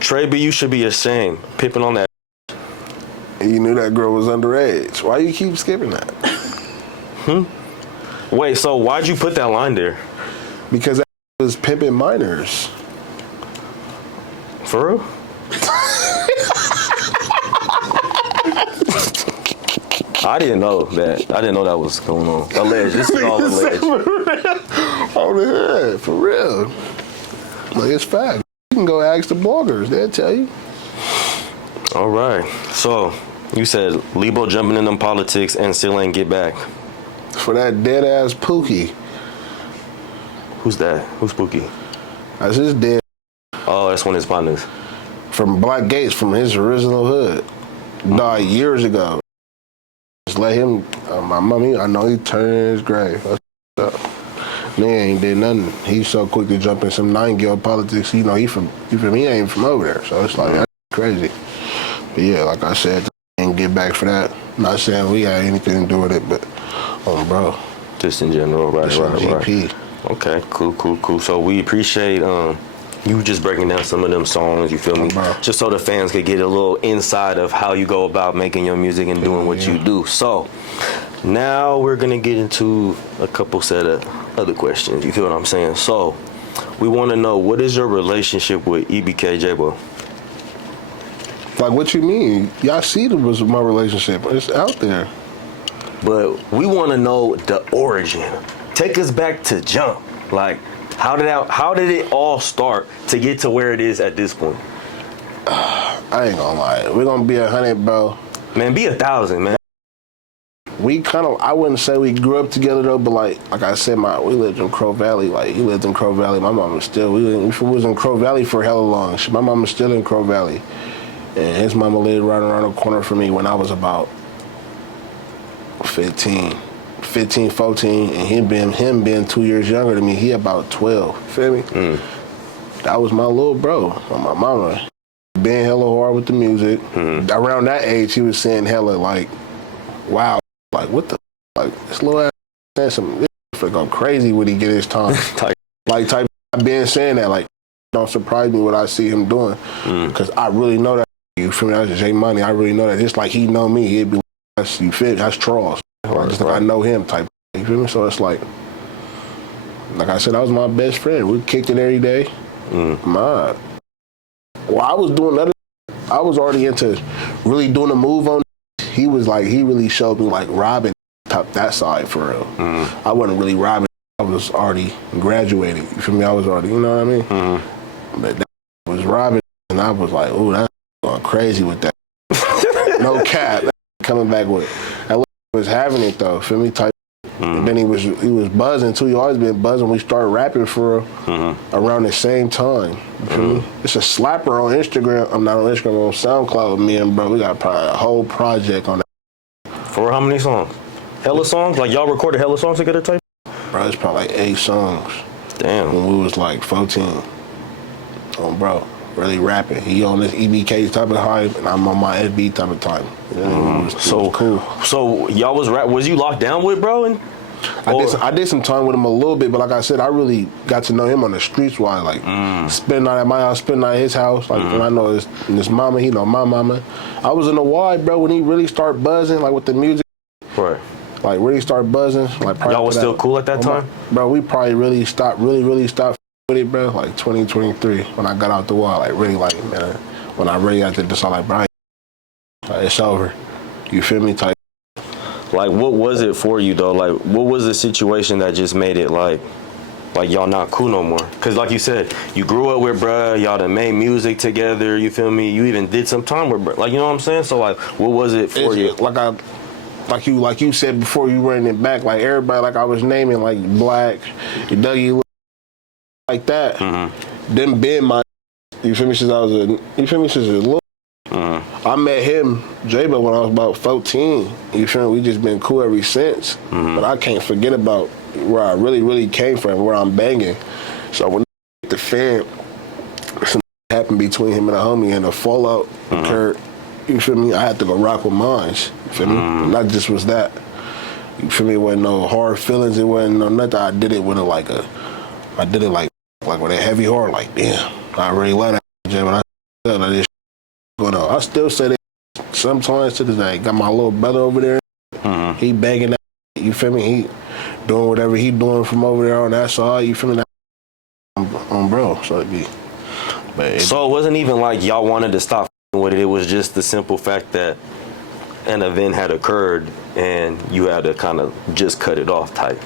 Trey B, you should be ashamed. Pimping on that. And you knew that girl was underage. Why you keep skipping that? Wait, so why'd you put that line there? Because that was pimping minors. For real? I didn't know that. I didn't know that was going on. Alleged. This is all alleged. On the head, for real. Like, it's fact. You can go ask the bloggers. They'll tell you. All right. So, you said Leebo jumping in them politics and still ain't get back. For that dead-ass Pookie. Who's that? Who's Pookie? That's his dead. Oh, that's one of his partners. From Black Gates, from his original hood. Died years ago. Just let him, my mommy, I know he turned in his grave. That's up. Nigga ain't did nothing. He's so quick to jump in some 9-girl politics. You know, he ain't from over there. So it's like, that's crazy. But yeah, like I said, ain't get back for that. Not saying we had anything to do with it, but, bro. Just in general, right, Just right. GP. Okay, cool. So we appreciate you just breaking down some of them songs, you feel me? Just so the fans could get a little insight of how you go about making your music and doing what you do. So now we're gonna get into a couple set of other questions, you feel what I'm saying? So we wanna know, what is your relationship with EBK Jaaybo? Like, what you mean? Y'all see that was my relationship. It's out there. But we wanna know the origin. Take us back to jump. Like, how did it all start to get to where it is at this point? I ain't gonna lie. We're gonna be 100, bro. Man, be 1,000, man. We kind of, I wouldn't say we grew up together though, but like I said, we lived in Crow Valley. Like, he lived in Crow Valley. My mom was still, we was in Crow Valley for hella long. My mom was still in Crow Valley. And his mama lived right around the corner from me when I was about 15, 14, and him being 2 years younger than me, he about 12. Feel me? That was my little bro. My mama being hella hard with the music. Around that age, he was saying hella like, "Wow, like what the like this little ass saying some this go crazy when he get his time." type being saying that like don't surprise me what I see him doing because I really know that. You feel me? That's J Money. I really know that. Just like he know me, he'd be like, you feel me? That's Charles. Just like I know him type. You feel me? So it's like I said, that was my best friend. We kicked it every day. Well, I was doing other. I was already into really doing a move on. He was like, he really showed me like robbing that side for real. I wasn't really robbing. I was already graduating. You feel me? I was already, you know what I mean? But that was robbing, and I was like, ooh, that's going crazy with that. No cap. Coming back with that was having it though. Feel me? Type. And then he was buzzing too. He always been buzzing. We started rapping for around the same time. You feel me? It's a slapper on Instagram. I'm not on Instagram, on SoundCloud with me and bro. We got probably a whole project on that. For how many songs? Hella songs? Like y'all recorded hella songs together type? Bro, it's probably like 8 songs. Damn. When we was like 14. Bro, really rapping. He on this EBK type of hype, and I'm on my FB type of type. Yeah, it was cool. So y'all was you locked down with bro? And I did some time with him a little bit, but like I said, I really got to know him on the streets while like spending night at my house, spending night at his house. Like when I know his mama, he know my mama. I was in the Y, bro, when he really started buzzing, like with the music. Right. Like really started buzzing. Like y'all was still cool at that time? Bro, we probably really stopped with it, bro, like 2023 when I got out the wall, like really like, man, when I really got to decide, like, bro, it's over. You feel me? Type. Like, what was it for you though? Like, what was the situation that just made it like y'all not cool no more? Cause like you said, you grew up with bruh, y'all done made music together. You feel me? You even did some time with bruh. Like, you know what I'm saying? So like, what was it for you? Like you said before, you running it back. Like everybody, like I was naming, like Black, Dougie. Like that, them been my, you feel me, since I was since a little. I met him, Jaaybo, when I was about 14. You feel me? We just been cool ever since. But I can't forget about where I really came from, where I'm banging. So when the fan, something happened between him and a homie and a fallout occurred, you feel me? I had to go rock with mines. You feel me? Not just was that. You feel me? It wasn't no hard feelings. It wasn't no nothing. I did it with like with a heavy heart, like, damn, I really love that shit, but I still let this going on. I still say that sometimes to this day. Got my little brother over there, he banging that, you feel me? He doing whatever he doing from over there on that side, you feel me? On bro, so it be. So it wasn't even like y'all wanted to stop with it. It was just the simple fact that an event had occurred and you had to kind of just cut it off type.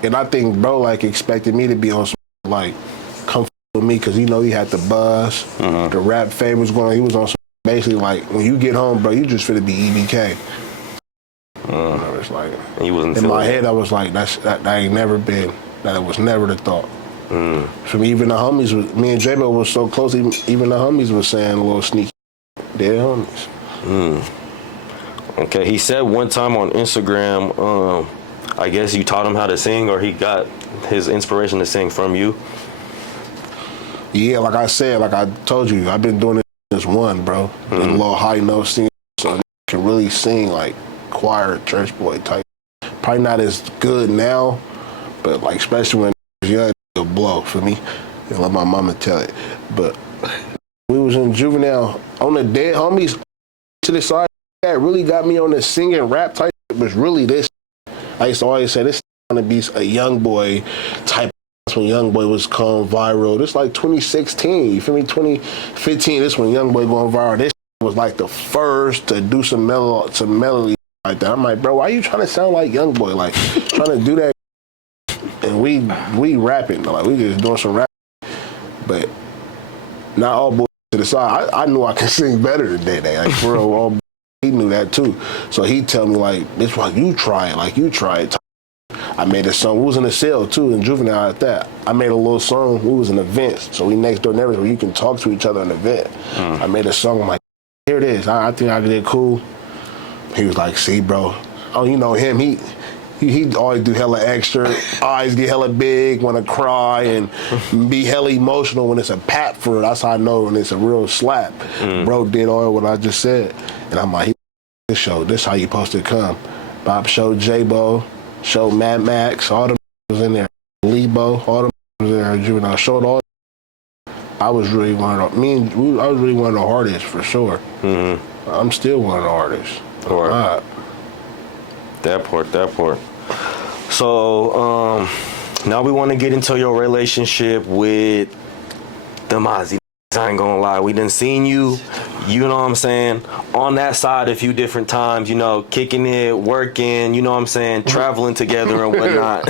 And I think bro like expected me to be on some like come with me because he had the buzz, the rap fame was going on. He was on some basically like when you get home, bro, you just finna be EBK. It's like he wasn't in my head. I was like, that ain't never been. That it was never the thought. For me, even the homies, me and Jaaybo was so close. Even the homies was saying a little sneaky. They're homies. Okay, he said one time on Instagram. I guess you taught him how to sing, or he got his inspiration to sing from you? Yeah, like I said, like I told you, I've been doing it since one, bro. A little high note singing, so I can really sing like choir, church boy type. Probably not as good now, but like especially when I was young, it'll blow for me. And let my mama tell it. But we was in juvenile on the dead homies to the side. That really got me on the singing rap type. It was really this. I used to always say this is gonna be a young boy type. That's when Young Boy was going viral. This like 2016, you feel me? 2015, this when Young Boy going viral. This was like the first to do some melody like that. I'm like, bro, why are you trying to sound like Young Boy? Like trying to do that, and we rapping, like we just doing some rap, but not all boys to the side. I knew I could sing better than that. Like for real, all he knew that too. So he tell me like, this why you try it, like you try it. I made a song. We was in a cell too in juvenile at that. I made a little song. We was in events, so we next door neighbors where you can talk to each other in an event. I made a song. I'm like, here it is. I think I did cool. He was like, see, bro. Oh, you know him. He always do hella extra. Eyes get hella big, want to cry, and be hella emotional when it's a pat for it. That's how I know when it's a real slap. Bro did all what I just said. And I'm like, this show, this how you supposed to come. Bob showed Jaaybo, showed Mad Max, all them was in there. Leebo, all them was in there. Juvenile showed all. I was really one of the, I was really one of the artists for sure. I'm still one of the artists. Right. That part. So now we want to get into your relationship with the Mozzy. I ain't gonna lie, we done seen you, you know what I'm saying, on that side a few different times, you know, kicking it, working, you know what I'm saying, traveling together and whatnot.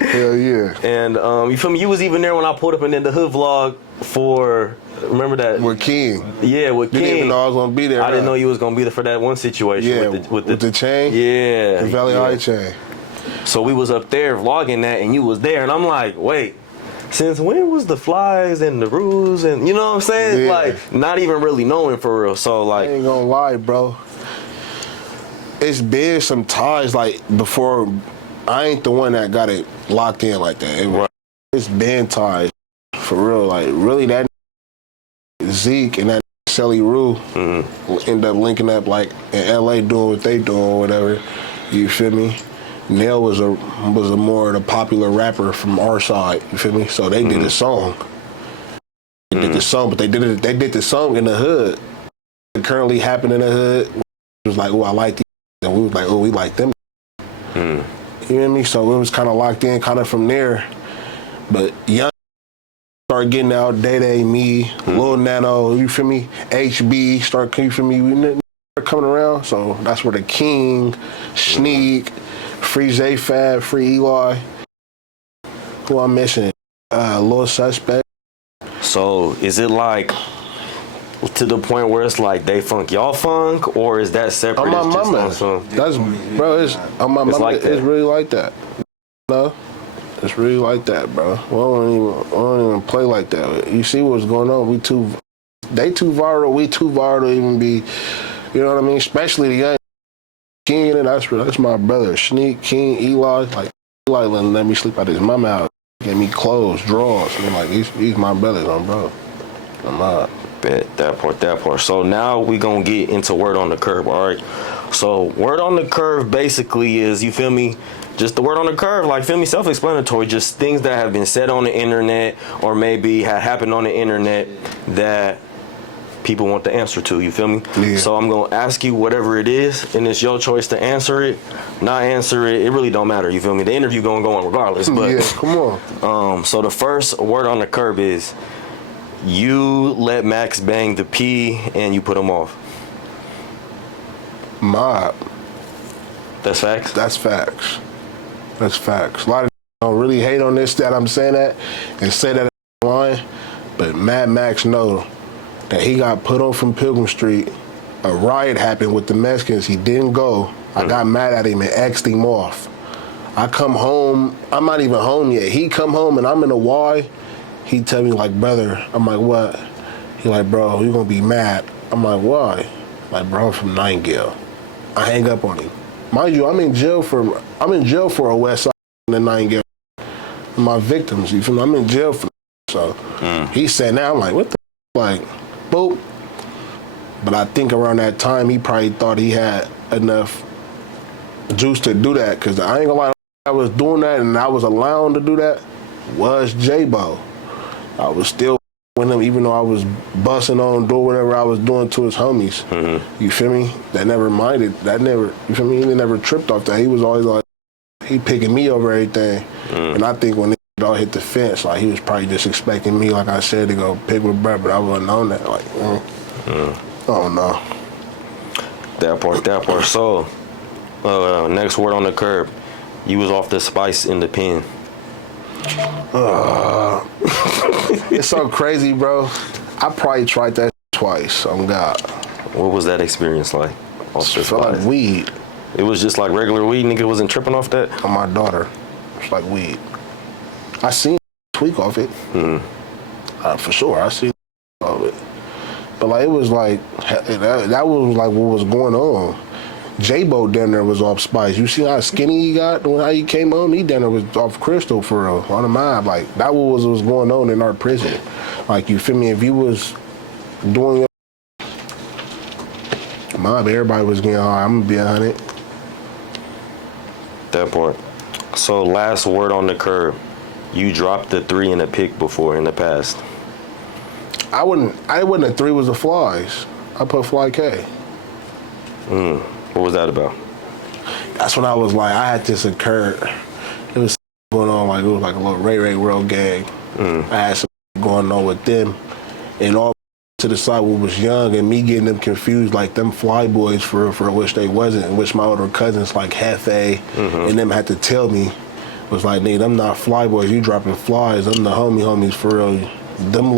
Hell yeah. And you feel me, you was even there when I pulled up in the hood vlog for, remember that? With King. Yeah, with King. Didn't even know I was gonna be there. I didn't know you was gonna be there for that one situation. Yeah, with the chain? Yeah. The Valley High chain. So we was up there vlogging that, and you was there, and I'm like, wait, since when was the flies and the rules, and you know what I'm saying? Yeah. Like, not even really knowing for real. So like, I ain't gonna lie, bro. It's been some ties like before. I ain't the one that got it locked in like that. It's been ties for real. Like really, that Zeke and that Shelly Rue end up linking up like in LA doing what they doing or whatever. You feel me? Nail was a more of the popular rapper from our side. You feel me? So they did a song. They did the song, but they did the song in the hood. It currently happened in the hood. It was like, oh, I like these, and we was like, oh, we like them. You know what I mean? So it was kind of locked in, kind of from there. But Young started getting out, Day, me, Lil Nano, you feel me? HB, you feel me? We started coming around. So that's where the King, Sneak, Free J-Fab, Free Eli. Who I'm missing? Lil Suspect. so is it like to the point where it's like they funk y'all funk, or is that separate? On my It's just mama. on some- That's, bro, it's on my It's mama. like that. It's really like that. No, it's really like that, bro. We don't even play like that. You see what's going on? They too viral. We too viral to even be. You know what I mean? Especially the young King, and that's my brother. Sneak, King, Eli. Like Eli let me sleep at his mama house. Get me clothes, drawers. I mean, like these my brothers, bro. I'm not. Bet, that part. So now we gonna get into word on the curb, all right? So word on the curve basically is, you feel me, just the word on the curve, like, feel me, self-explanatory, just things that have been said on the internet or maybe had happened on the internet that people want the answer to, you feel me? Yeah. So I'm gonna ask you whatever it is, and it's your choice to answer it, not answer it, it really don't matter, you feel me? The interview gonna go on regardless, but Yeah, come on. so the first word on the curb is, you let Max bang the P and you put him off. Mob. That's facts? That's facts. That's facts. A lot of don't really hate on this that I'm saying that and say that online, but Mad Max know that he got put on from Pilgrim Street. A riot happened with the Mexicans. He didn't go. I got mad at him and asked him off. I come home. I'm not even home yet. He come home and I'm in a Y. He tell me like, brother. I'm like, what? He like, bro, you gonna be mad. I'm like, why? Like, bro, I'm from Nightingale. I hang up on him. Mind you, I'm in jail for a West Side in the Nightingale. My victims, you feel me? I'm in jail for so he said now, I'm like, what the like, boop. But I think around that time he probably thought he had enough juice to do that, because I ain't gonna lie, I was doing that and I was allowed to do that was Jaaybo. I was still with him, even though I was busting on, doing whatever I was doing to his homies. You feel me? That never minded. That never, you feel me? He never tripped off that. He was always like, he picking me over everything. And I think when it all hit the fence, like he was probably just expecting me, like I said, to go pick with Brett, but I wasn't on that. Like, I don't know. That part. So, next word on the curb. You was off the spice in the pen. It's so crazy, bro. I probably tried that twice, on God. What was that experience like? Off the It felt like spice? weed It was just like regular weed, nigga wasn't tripping off that? on my daughter. It's like weed. I seen tweak off it. For sure, I seen of it. But like, it was like, that was like what was going on. Jaaybo down there was off spice. You see how skinny he got when how he came home? He down there was off crystal for real, on the mob. Like, that was what was going on in our prison. Like, you feel me? If you was doing your mob, everybody was getting high. I'm gonna be on it. That part. So last word on the curb. You dropped the 3 in a pick before in the past. I wouldn't have 3 was the flies. I put Fly K. What was that about? That's when I was like, I had this occur. It was going on, like, it was like a little Ray World gang. I had some going on with them, and all to the side we was young, and me getting them confused, like them fly boys for which they wasn't, and which my older cousins like Hefe and them had to tell me, was like, nigga, them not fly boys, you dropping flies, them the homies for real. Them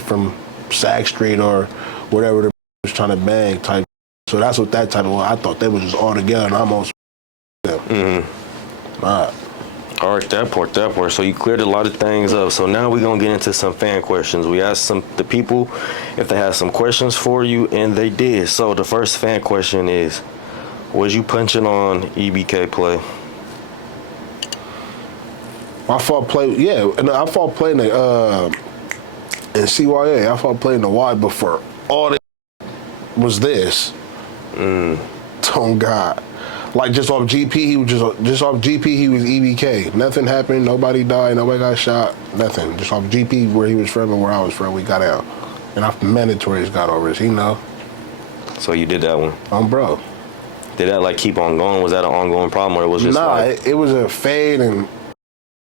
from Sack Street or whatever they was trying to bang type. So that's what that type of, I thought they was just all together and almost them. Nah. All right, that part. So you cleared a lot of things up. So now we're going to get into some fan questions. We asked the people if they had some questions for you, and they did. So the first fan question is, was you punching on EBK play? I fought play, yeah, and I fought playing the in CYA. I fought playing the Y before all this was this. Oh God. Like just off GP, he was just off GP. He was EBK. Nothing happened. Nobody died. Nobody got shot. Nothing. Just off GP, where he was from and where I was from, we got out. And our mandatories got over us. You know. So you did that one. Bro. Did that like keep on going? Was that an ongoing problem, or it was just it was a fade, and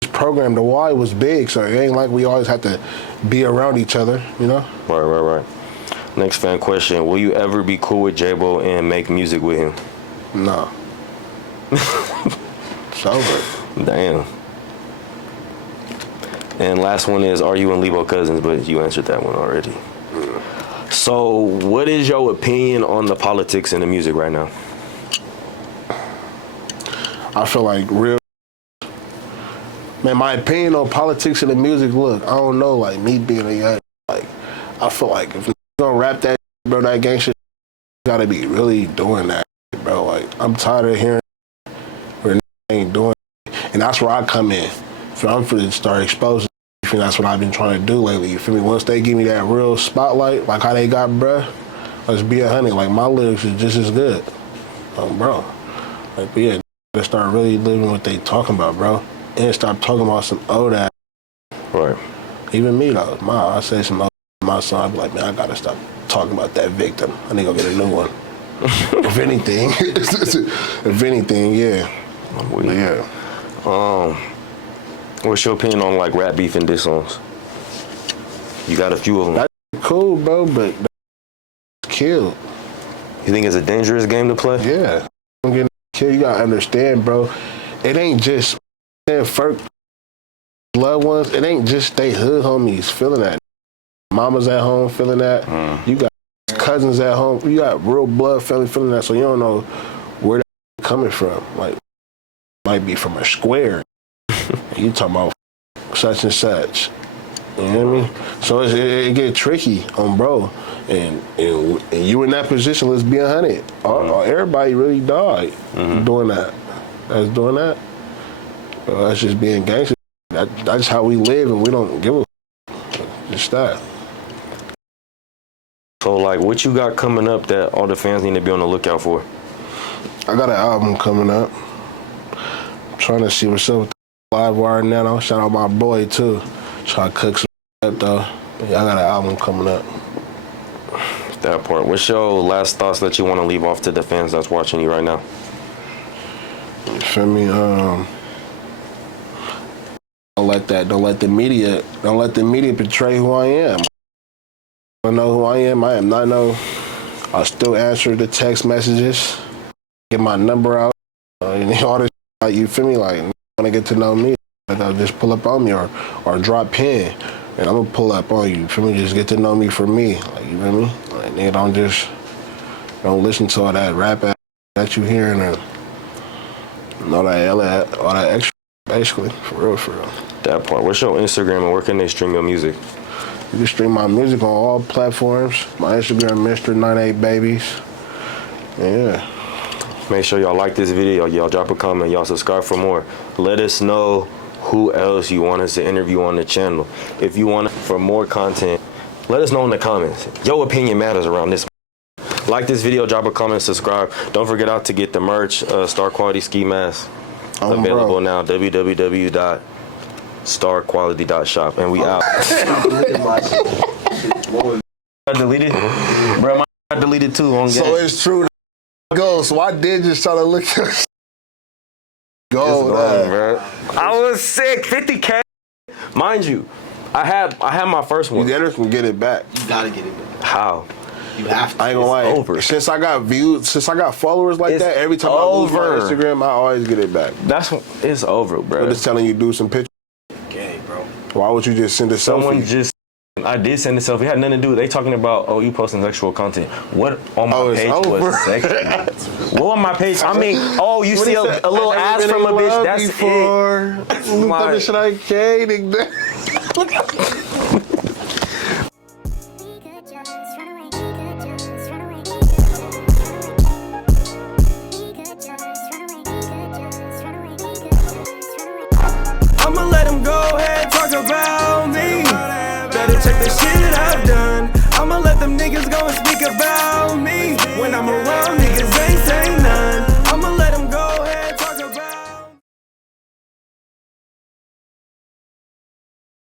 this program, the Y was big, so it ain't like we always had to be around each other. You know. Right. Next fan question: will you ever be cool with Jaaybo and make music with him? No. It's over. Damn. And last one is, are you and Leebo cousins? But you answered that one already. So what is your opinion on the politics in the music right now? I feel like man, my opinion on politics and the music, look, I don't know, like me being a young, like, I feel like if you're gonna rap that, bro, that gangster, you gotta be really doing that, bro. Like, I'm tired of hearing where ain't doing it. And that's where I come in. So I'm finna start exposing. You feel, that's what I've been trying to do lately. You feel me? Once they give me that real spotlight, like how they got, bruh, let's be 100. Like, my lyrics is just as good. Bro. Like, but yeah, they start really living what they talking about, bro. And stop talking about some old ass. Right. Even me, though. I say some old my son, I be like, man, I gotta stop talking about that victim. I need to go get a new one. If anything, yeah. Yeah. What's your opinion on like rap beef and diss songs? You got a few of them. That's cool, bro, but that's killed. You think it's a dangerous game to play? Yeah. I'm getting killed. You gotta understand, bro. It ain't just first loved ones. It ain't just they hood homies feeling that. Mama's at home feeling that. You got cousins at home. You got real blood family feeling that. So you don't know where that coming from. Like, might be from a square. You talking about such and such. You know what I mean? So it get tricky bro. And you in that position, let's be 100. Everybody really died doing that. That's doing that. That's just being gangster. That's how we live, and we don't give a just that. So like, what you got coming up that all the fans need to be on the lookout for? I got an album coming up. I'm trying to see what's up with the live wire now. Shout out my boy too. Try to cook some up though. But yeah, I got an album coming up. That part. What's your last thoughts that you want to leave off to the fans that's watching you right now? You feel me? Don't let the media portray who I am. I know who I am. I am not know. I'll still answer the text messages. Get my number out. All this. You feel me? Like, want to get to know me? Like, just pull up on me or drop pin, and I'm gonna pull up on you. You feel me? Just get to know me for me. Like, you feel me? Like, nigga, don't listen to all that rap that you hearing and all that extra. Basically, for real. That part. What's your Instagram and where can they stream your music? You can stream my music on all platforms. My Instagram, Mr. 98 Babies. Yeah. Make sure y'all like this video. Y'all drop a comment. Y'all subscribe for more. Let us know who else you want us to interview on the channel. If you want for more content, let us know in the comments. Your opinion matters around this. Like this video, drop a comment, subscribe. Don't forget out to get the merch, Star Quality Ski Mask. Available now, www.starquality.shop, and we out. I deleted? Bro, I deleted too. So it's true. Go. So I did just try to look at go, bro. I was sick. 50K. Mind you, I had my first one. You can get it back. You gotta get it back. How? You have to. I ain't gonna lie. Over. Since I got followers like It's that, every time I lose my Instagram, I always get it back. It's over, bro. I'm just telling you, do some pictures. Okay, bro. Why would you just send a Someone selfie? just I did send this over. It had nothing to do. They talking about, oh, you posting sexual content. What on my it's page over. was sexual? What on my page? I mean, oh, you see a little ass from a bitch. That's it. My- Should I kidding? I'ma let him go ahead, talk about me. Better check the shit